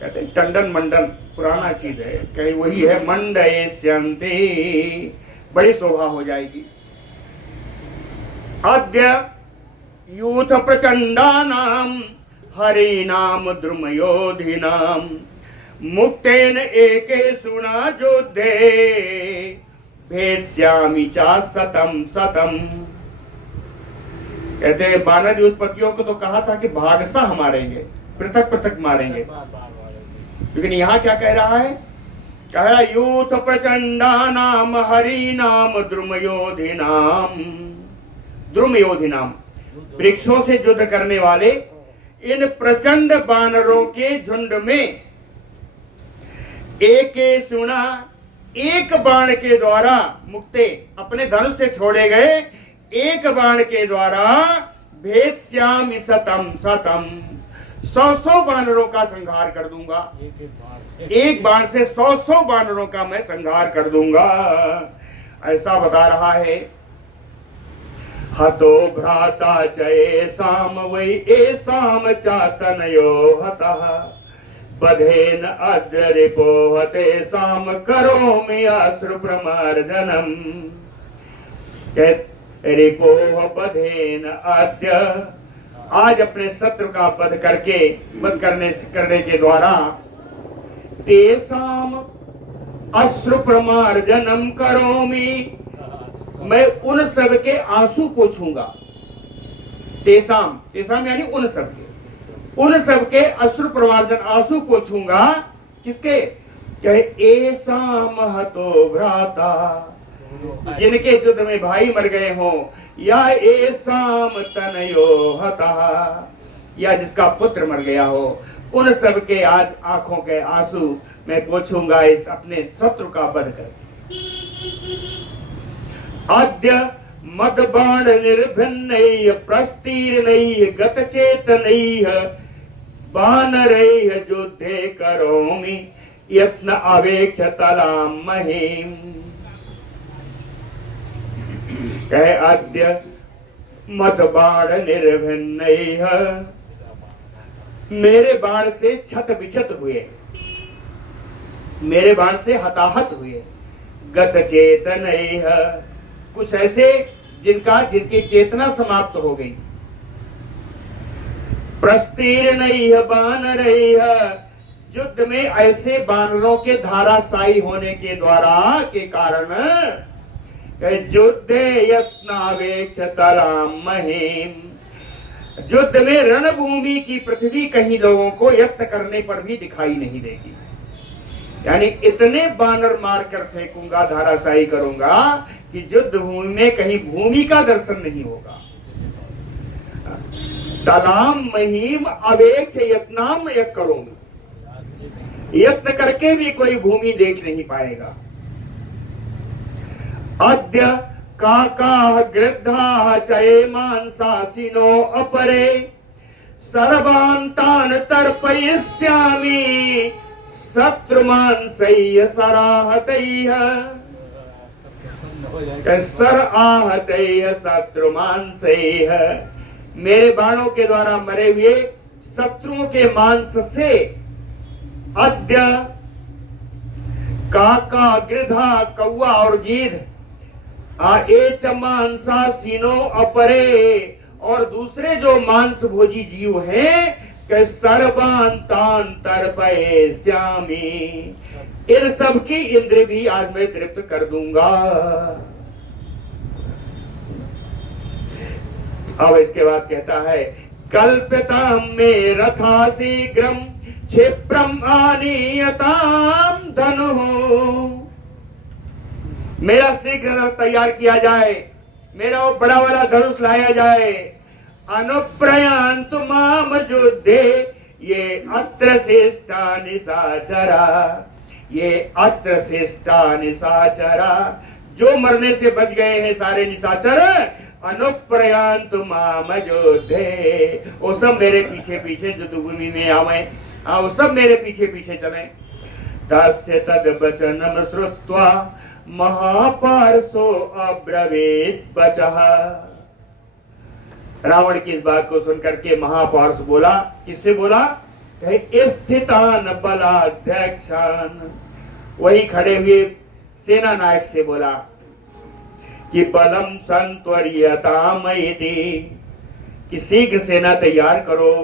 कहते हैं टंडन मंडन पुराना चीज है, कहीं वही है, मंडयस्यन्ति, बड़ी शोभा हो जाएगी। अद्य यूथ प्रचंडानाम हरिनाम द्रुमयोधिनाम मुक्तेन एके सुना जोधे भेद्यामि चा सतम सतम। कहते हैं बानर उत्पत्तियों को तो कहा था कि भागसा मारेंगे, पृथक पृथक मारेंगे, लेकिन यहाँ क्या कह रहा है? कह रहा यूथ प्रचंडानाम हरिनाम द्रुमयोधिनाम, द्रुमयोधिनाम वृक्षों से युद्ध करने वाले इन प्रचंड बानरों के झुंड में एक सुना, एक बाण के द्वारा मुक्ते, अपने धनुष से छोड़े गए एक बाण के द्वारा भेद्यामि सतम सतम, 100 बानरों का संहार कर दूंगा। एक बाण से 100 बानरों का मैं संहार कर दूंगा, ऐसा बता रहा है। हतो भ्राता चये साम वै एसाम चातनयो हतः बधेन अद्य रिपोहते साम करोमि अश्रु प्रमार्जनम। रिपोह बधेन अद्य, आज अपने शत्रु का वध करके, वध करने के द्वारा तेसाम अश्रु प्रमार्जनम करोमि, मैं उन सब के आंसू पोंछूंगा। तेसाम, तेसाम यानी उन सब के, उन सब के अश्रु प्रमार्जन, आंसू पोंछूंगा। किसके? कहे एसाम हतो भ्राता, जिनके युद्ध में भाई मर गए हो, या एसाम तनयो हता, या जिसका पुत्र मर गया हो, उन सब के आज आंखों के आंसू मैं पोंछूंगा इस अपने शत्रु का वध कर। अद्य मद बाण निर्भिन्नैः प्रस्तीर्णैः गतचेतनैः बानरैः युद्धे करोमि यत्न अवेक्ष तलाम महीम। कहे अद्य मद बाण निर्भिन्नैः, मेरे बाण से छत विछत हुए, मेरे बाण से हताहत हुए। गत चेतनैः, कुछ ऐसे जिनकी चेतना समाप्त हो गई। प्रस्तीर्णैः बानरैः, युद्ध में ऐसे बानरों के धाराशायी होने के द्वारा के कारण युद्धे यत्नावेक्ष तलाम महीम, युद्ध में रणभूमि की पृथ्वी कहीं लोगों को यत्न करने पर भी दिखाई नहीं देगी। यानी इतने बानर मार कर फेंकूंगा, धाराशायी करूंगा कि युद्ध भूमि में कहीं भूमि का दर्शन नहीं होगा। तलाम महीम अवेक्ष यत्नाम यत् करोमि, यत्न करके भी कोई भूमि देख नहीं पाएगा। अद्य काका गृद्धा चये मांसासिनो अपरे सर्वान्तान तर्पयिष्यामि शत्रुमांसैः सराहतैः। सर आहतैः शत्रुमांसैः, मेरे बाणों के द्वारा मरे हुए शत्रुओं के मांस से अद्य काका गृधा, कौआ और गीध, एच मांसा सीनो अपरे, और दूसरे जो मांस भोजी जीव हैं, सर्वांतांतर श्यामी, इन सब की इंद्र भी आज मैं तृप्त कर दूंगा। अब इसके बाद कहता है कल्पिता में रथा शीघ्रम क्षिप्रम आनीयताम धनु, मेरा शीघ्र तैयार किया जाए, मेरा वो बड़ा वाला धनुष लाया जाए। अनुप्रयांतु माम युद्धे ये अत्र श्रेष्ठा निशाचरा, ये अत्र श्रेष्ठा निशाचरा, जो मरने से बच गए हैं सारे निशाचर, अनुप्रयांत माम योद्धे, वो सब मेरे पीछे पीछे युद्धभूमि में आवे, वो सब मेरे पीछे पीछे चले। तस्य तद वचनम श्रुत्वा महापार्श्वो अब्रवीत वचः। रावण की इस बात को सुनकर के महापार्श्व बोला, किससे बोला? कहे स्थितान बलाध्यक्षान, वही खड़े हुए सेना नायक से बोला कि बलम संत्वरीयतामयति, कि शीघ्र सेना तैयार करो।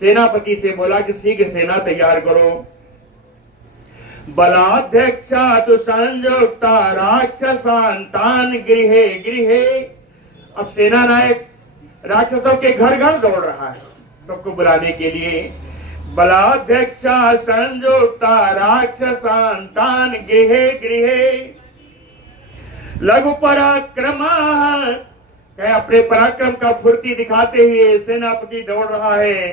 सेनापति से बोला कि शीघ्र सेना तैयार करो। बलाध्यक्षा तो संयुक्ता राक्षसांतान गृहे गृहे। अब सेना नायक राक्षसों के घर घर दौड़ रहा है सबको बुलाने के लिए। बलाध्यक्षा संयुक्ता राक्षसांतान गृहे गृहे लघु पराक्रमा, कहे अपने पराक्रम का फुर्ती दिखाते हुए सेनापति दौड़ रहा है।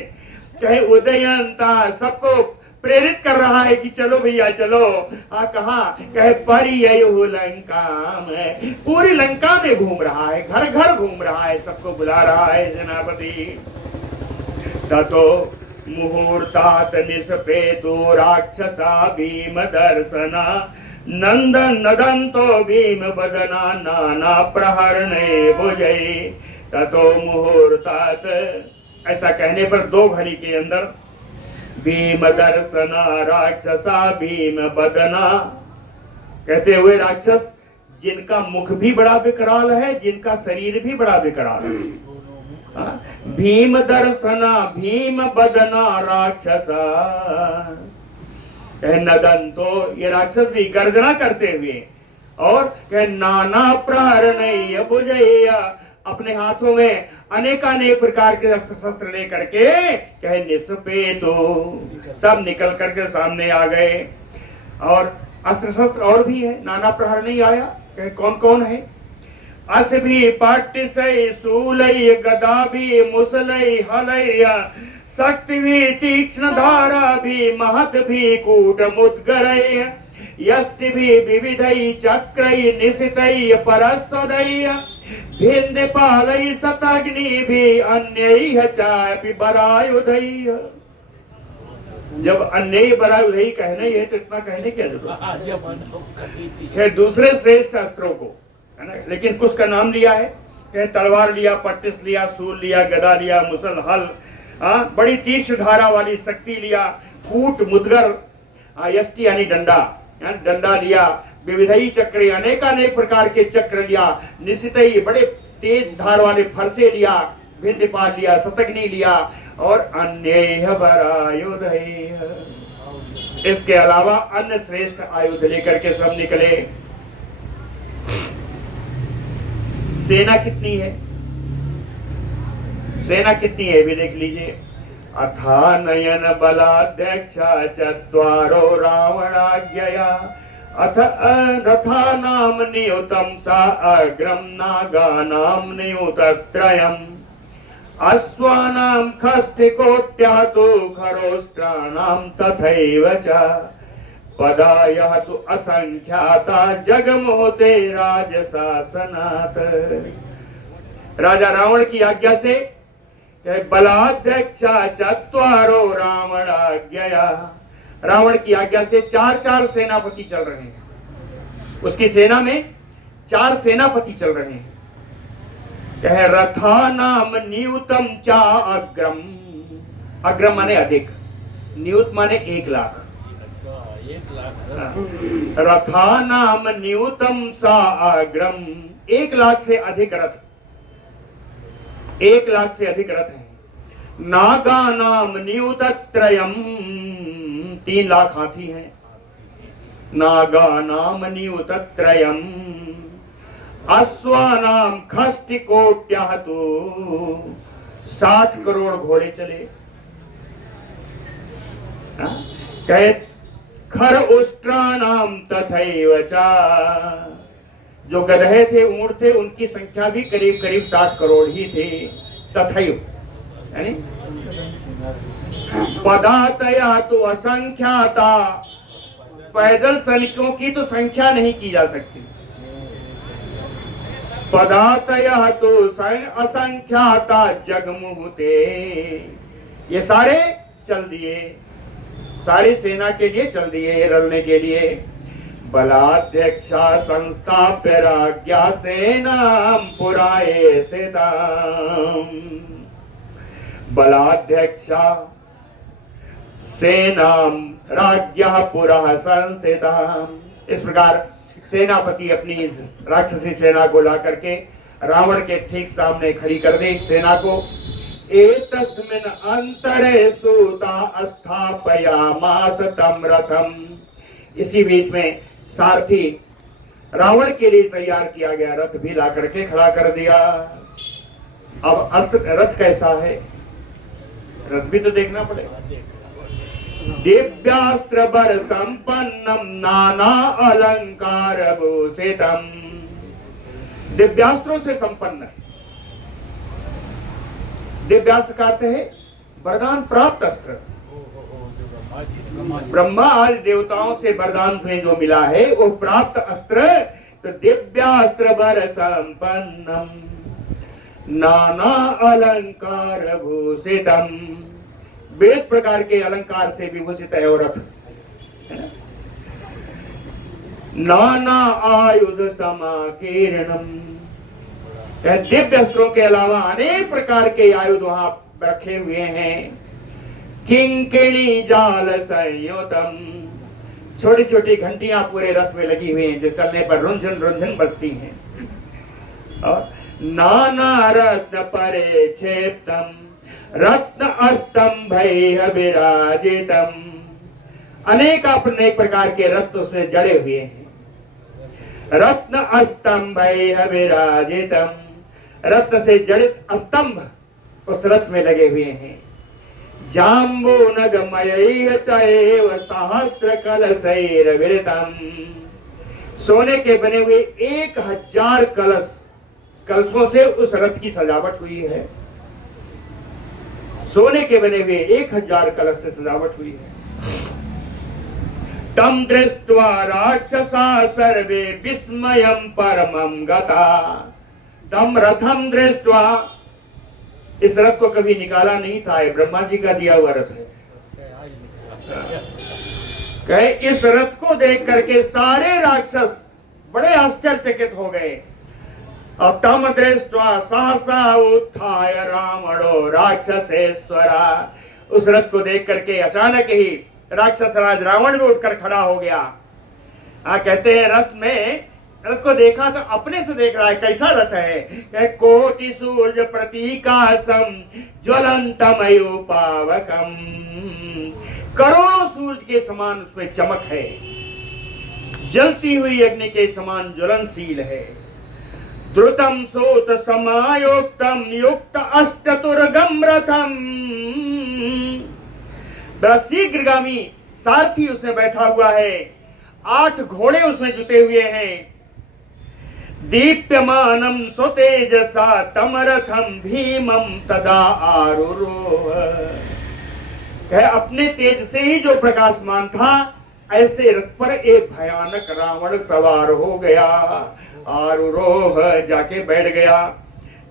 कहे उदयंता, सबको प्रेरित कर रहा है कि चलो भैया चलो। कहा? कहे परिययो लंका में, पूरी लंका में घूम रहा है, घर घर घूम रहा है, सबको बुला रहा है सेनापति। ततो मुहूर्तात निस्पेतो राक्षसा भीम दर्शना, नंदन नदंतो भीम बदना नाना प्रहरणे भुजई। ततो मुहूर्तात, ऐसा कहने पर 2 घड़ी के अंदर भीम दर्शना राक्षसा भीम बदना, कहते हुए राक्षस जिनका मुख भी बड़ा विकराल है, जिनका शरीर भी बड़ा विकराल है। भीम दर्शना भीम बदना राक्षसा, नदन, तो ये राक्षस भी गर्जना करते हुए, और कह नाना प्रहरण बुझैया, अपने हाथों में अनेकानेक प्रकार के अस्त्र शस्त्र लेकर के कहे निस्पे, तो सब निकल करके सामने आ गए। और अस्त्र शस्त्र और भी है, नाना प्रहर नहीं आया, कहे कौन कौन है? अस भी पाट्टिसै शूलै गदा भी मुसलै हलै, शक्ति भी तीक्ष्ण धारा भी महत भी कूट मुद्गरै, यष्टि भी विविधै चक्रै निशितै परस्वदै, भिंद पालै शताग्नि भी अन्यै चापि बरायुधै। जब अन्य बरायुधै कहना है तो इतना कहने की जरूरत है। दूसरे श्रेष्ठ अस्त्रों को है ना, लेकिन कुछ का नाम लिया है। कहे तलवार लिया, पट्टिस लिया, सूल लिया, गदा लिया, मुसल हल, बड़ी तीक्ष्ण धारा वाली शक्ति लिया, कूट मुद्गर, यष्टि यानी डंडा, डंडा लिया, विविधई चक्र अनेकानेक प्रकार के चक्र लिया, निशितई बड़े तेज धार वाले फरसे लिया, भिंदपाल लिया, शतग्नि लिया, और अन्य बरायुधै, इसके अलावा अन्य श्रेष्ठ आयुध लेकर के सब निकले। सेना कितनी है? सेना कितनी है भी देख लीजिए। अथा नयन बलाध्यक्षा चत्वारो रावणाज्ञया, अथ रथानाम नियुतम सा अग्रम नागानाम नियुतत्रयम्, अश्वानां खष्टिकोट्यः तु खरोष्ट्राणां तथैव च, पदायः तु असंख्याता जगमोहते राजशासनात्। राजा रावण की आज्ञा से बलाध्यक्षा चत्वारो रावणाज्ञया, रावण की आज्ञा से 4-4 सेनापति चल रहे हैं। उसकी सेना में 4 सेनापति चल रहे हैं। कहे रथा नाम नियुतम चा अग्रम, अग्रम माने अधिक, नियुत माने 1 लाख। रथा नाम नियुतम सा अग्रम, 1 लाख से अधिक रथ, 1 लाख से अधिक रथ है। नागा नाम नियुतत्रयम्, 3 लाख हाथी हैं। नागा नाम नियुतत्रयम्, अश्वानाम खष्टिकोट्यः तु 60 करोड़ घोड़े चले। कहे खर उष्ट्राणाम तथैव च, जो गधे थे, ऊंट थे, उनकी संख्या भी करीब करीब 60 करोड़ ही थे। तथैव यानी पदातया तो असंख्याता, पैदल सैनिकों की तो संख्या नहीं की जा सकती। पदातयः तो असंख्याता जगमुहुते, ये सारे चल दिए, सारी सेना के लिए चल दिए रलने के लिए। बलाध्यक्षा संस्थाप्य राज्ञा सेनाम पुराए स्थिताम, बलाध्यक्षा सेनाम राज्ञा पुरः संस्थिताम। इस प्रकार सेनापति अपनी राक्षसी सेना को ला करके रावण के ठीक सामने खड़ी कर दी सेना को। एतस्मिन् अंतरे सूता स्थापयामास तम रथम, इसी बीच में सारथी रावण के लिए तैयार किया गया रथ भी ला करके खड़ा कर दिया। अब अस्त्र रथ कैसा है, रथ भी तो देखना पड़ेगा। दिव्यास्त्र बर संपन्नम नाना अलंकार भूषितम, दिव्यास्त्रों से संपन्न है। दिव्यास्त्र का अर्थ है वरदान प्राप्त अस्त्र। ब्रह्मा आदि देवताओं से वरदान में जो मिला है वो प्राप्त अस्त्र, तो दिव्यास्त्र बर संपन्नम नाना अलंकार भूषितम, वेद प्रकार के अलंकार से विभूषित है और रथ। नाना आयुध समाकीर्णम, दिव्य अस्त्रों के अलावा अनेक प्रकार के आयुध वहां रखे हुए हैं। किंकिणी जाल संयुतम, छोटी छोटी घंटियां पूरे रथ में लगी हुई हैं जो चलने पर रुंझन रुंझन बजती हैं। और नाना रत्न परिक्षेप्तम रत्न स्तंभैः विराजितम, अनेक प्रकार के रत्न उसमें जड़े हुए हैं। रत्न स्तंभैः विराजितम, रत्न से जड़ित स्तंभ उस रथ में लगे हुए हैं। जाम्बूनगमयैः चैव सहस्र कलशैर्विरितम, सोने के बने हुए 1000 कलशों से उस रथ की सजावट हुई है। सोने के बने हुए 1000 कलश से सजावट हुई है। तम दृष्ट्वा राक्षसा सर्वे विस्मयं परमं गता, तम रथम दृष्ट्वा, इस रथ को कभी निकाला नहीं था, ब्रह्मा जी का दिया हुआ रथ है। कहे इस रथ को देख करके सारे राक्षस बड़े आश्चर्यचकित हो गए। अब तम दृष्ट्वा सहसा उत्थाय रावणो राक्षसेश्वरा, उस रथ को देख करके अचानक ही राक्षस राज रावण भी उठकर खड़ा हो गया। कहते हैं रथ को देखा तो अपने से देख रहा है, कैसा रथ है। कोटि सूर्य प्रतीकासम ज्वलंतमयोपावकम, करोड़ों सूर्य के समान उसमें चमक है, जलती हुई अग्नि के समान ज्वलनशील है। द्रुतम सोत समायोक्तम युक्त अष्टतुर्गम रथम, बड़ा शीघ्रगामी सारथी उसमें बैठा हुआ है, 8 घोड़े उसमें जुटे हुए हैं। दीप्यमानम सुतेजसा तम रथम भीमम तदा आरुरोह, अपने तेज से ही जो प्रकाशमान था ऐसे रथ पर एक भयानक रावण सवार हो गया। आरुरोह जाके बैठ गया।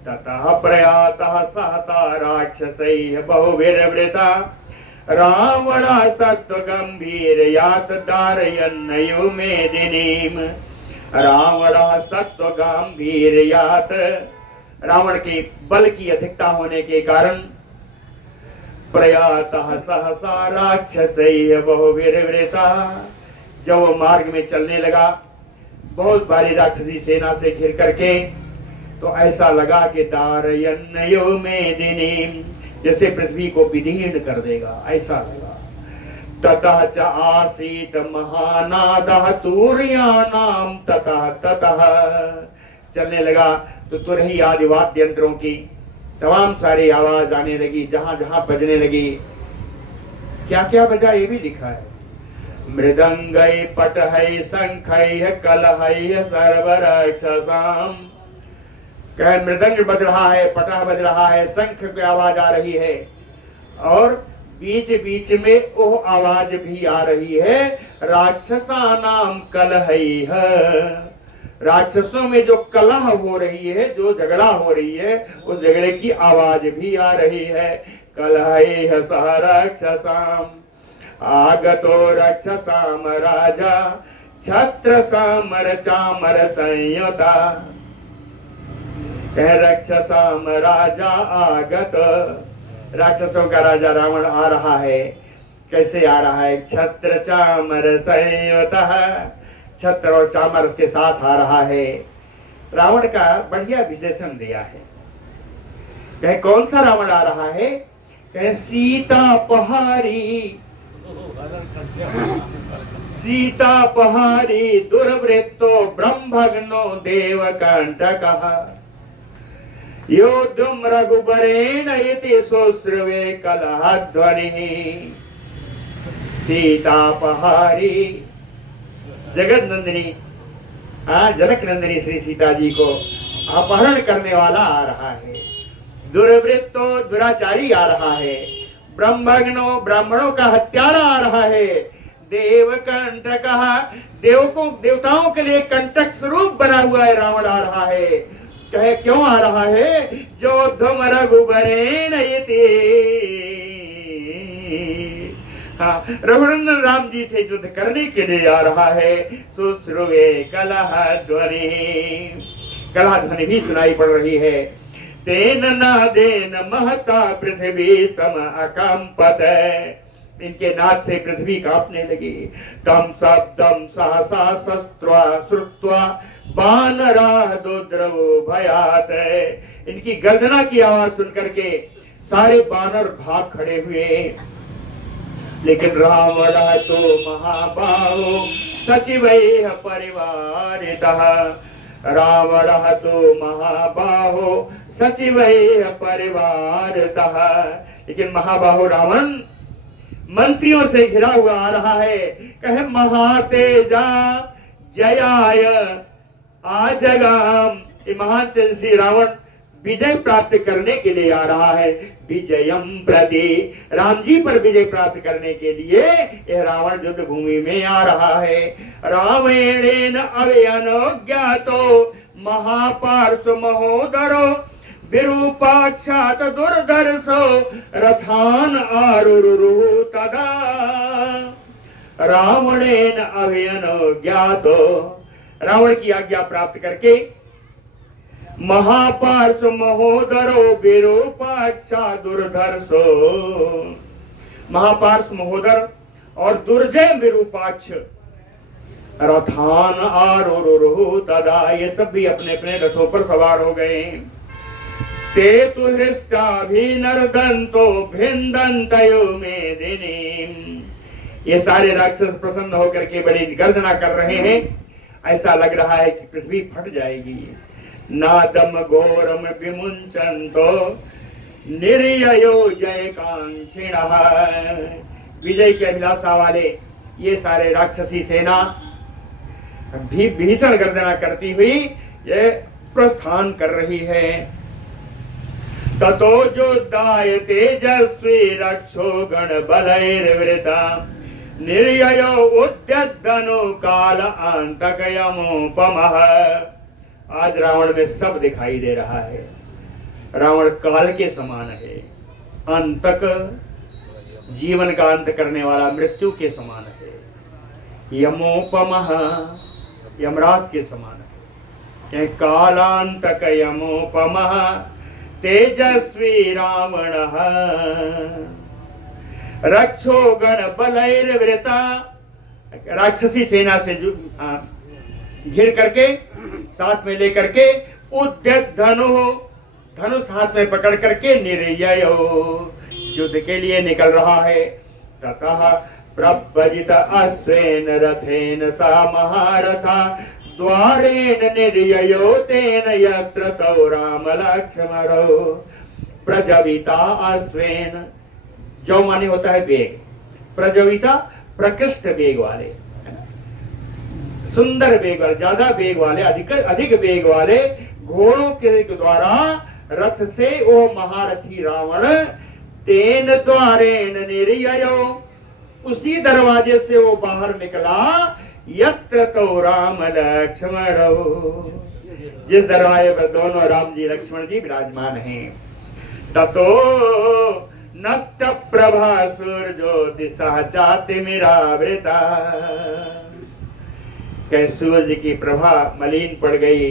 ततः प्रयातः सहता राक्षसैः बहुवीरवृता रावणा सत्व गंभीर यात दारयन्नयो मेदिनीम, रावणा सत्व गंभीर यात, रावण के बल की अधिकता होने के कारण प्रयातः सहसा राक्षसैः बहुवीरवृता, जब वो मार्ग में चलने लगा बहुत भारी राक्षसी सेना से घिर करके, तो ऐसा लगा कि दारयन्नयो मेदिनीम, जैसे पृथ्वी को विदीर्ण कर देगा, ऐसा लगा। ततः च आसीत महानादः तूर्यानाम, ततः चलने लगा तो तुरही आदि वाद्य यंत्रों की तमाम सारी आवाज आने लगी, जहां जहां बजने लगी। क्या क्या बजा ये भी लिखा है। मृदंगै पटहै शंखै कलहै सर्वराक्षसाम, कहे मृदंग बज रहा है, पटह बज रहा है, शंख की आवाज आ रही है, और बीच बीच में वो आवाज भी आ रही है, राक्षसा नाम कलहई है। राक्षसों में जो कलह हो रही है, जो झगड़ा हो रही है, उस झगड़े की आवाज भी आ रही है। कलहई है सह राक्षसाम आगतो राक्षसाम राजा छत्र समर चामर संयुता। कह राक्षसाम राजा आगत, राक्षसों का राजा रावण आ रहा है। कैसे आ रहा है? छत्र चामर संयुत, छत्र और चामर के साथ आ रहा है। रावण का बढ़िया विशेषण दिया है। कहे कौन सा रावण आ रहा है? कहे सीता पहारी, सीता पहारी दुर्वृत्तो ब्रह्मग्नो देवकंटकः योद्धुम रघुबरेण इति शुश्रवे कलहध्वनिः। सीता पहारी, जगत नंदिनी, जनक नंदिनी श्री सीता जी को अपहरण करने वाला आ रहा है। दुर्वृत्तो, दुराचारी आ रहा है। ब्रह्मग्नो, ब्राह्मणों का हत्यारा आ रहा है। देवकंटकः, देवताओं के लिए कंटक स्वरूप बना हुआ है रावण आ रहा है। कहे क्यों आ रहा है? जो धम रघुबरेण इति, रघुनंदन राम जी से युद्ध करने के लिए आ रहा है। शुश्रुवे कलह ध्वनि, कलह ध्वनि भी सुनाई पड़ रही है। तेन नादेन महता पृथ्वी सम अकंपत, इनके नाद से पृथ्वी कांपने लगी। तम शब्दम सहसा शस्त्वा श्रुत्वा वानरा दुद्रवो भयात, इनकी गर्जना की आवाज सुनकर के सारे वानर भाग खड़े हुए। लेकिन रावण तो महाबाहो सचिवैः परिवारितः, रावण तो महाबाहो सचिवैः परिवारितः। लेकिन महाबाहो रावण मंत्रियों से घिरा हुआ आ रहा है। कहे महातेजा जयाय आजगाम, ये महान तेजस्वी रावण विजय प्राप्त करने के लिए आ रहा है। विजयम प्रति, राम जी पर विजय प्राप्त करने के लिए यह रावण युद्ध भूमि में आ रहा है। रावणेन अव्यनुज्ञातो महापार्श्व महोदरो विरूपाक्षात दुर्धर्षो रथान आरुरुरु तदा। रावणेन अव्यनुज्ञातो, रावण की आज्ञा प्राप्त करके महापार्श्व महोदरो विरूपाक्षा दुर्धर्षो, महापार्श्व महोदर और दुर्जय विरूपाक्ष रथान आरुरुरु तदा, ये सब भी अपने अपने रथों पर सवार हो गए। ते तु हृष्टाभिनर्दन्तो भिन्दन्तयो मेदिनीम्, ये सारे राक्षस प्रसन्न होकर के बड़ी गर्जना कर रहे हैं। ऐसा लग रहा है कि पृथ्वी फट जाएगी। नादम घोरम विमुंचन्तो निर्ययो जय कांक्षिणः, विजय के अभिलाषा वाले ये सारे राक्षसी सेना भीषण गर्जना करती हुई ये प्रस्थान कर रही है। ततो जोदाय तेजस्वी रक्षो गण बलैर्वृता निर्ययो उद्यद्धनु काल अंतकयमुपमः। आज रावण में सब दिखाई दे रहा है। रावण काल के समान है, अंतक जीवन का अंत करने वाला मृत्यु के समान है। यमोपमः, यमराज के समान है। कालांतक यमोपमः तेजस्वी रावणः रक्षो गण बलैर्वृता, राक्षसी सेना से घिर करके साथ में लेकर के उद्यत धनु, धनुष हाथ में पकड़ करके निर्ययो युद्ध के लिए निकल रहा है। ततः प्रव्रजित अश्वेन रथेन सा महारथा द्वारेण निर्ययो तेन यत्र तौ राम लक्ष्मणौ। प्रजविता अश्वेन, जो माने होता है वेग, प्रजविता प्रकृष्ट वेग वाले, सुंदर वेग वाले, ज्यादा वेग वाले, अधिक वेग वाले घोड़ों के द्वारा रथ से वो महारथी रावण तेन द्वारेण निर्ययो, उसी दरवाजे से वो बाहर निकला। यत्र तो राम लक्ष्मण, जिस दरवाजे पर दोनों राम जी लक्ष्मण जी विराजमान हैं। ततो नष्ट प्रभा सूर्यो दिशा जाति मिरावृता, कह सूर्य की प्रभा मलिन पड़ गई,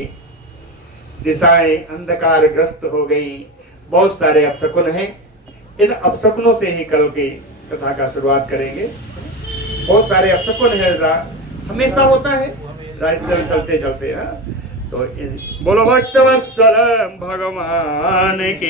दिशाएं अंधकारग्रस्त हो गई। बहुत सारे अपशकुन हैं, इन अपशकुनों से ही कल की कथा का शुरुआत करेंगे। बहुत सारे अपशकुन है, हमेशा होता है रास्ते में चलते चलते। तो बोलो भक्तवत्सल भगवान की।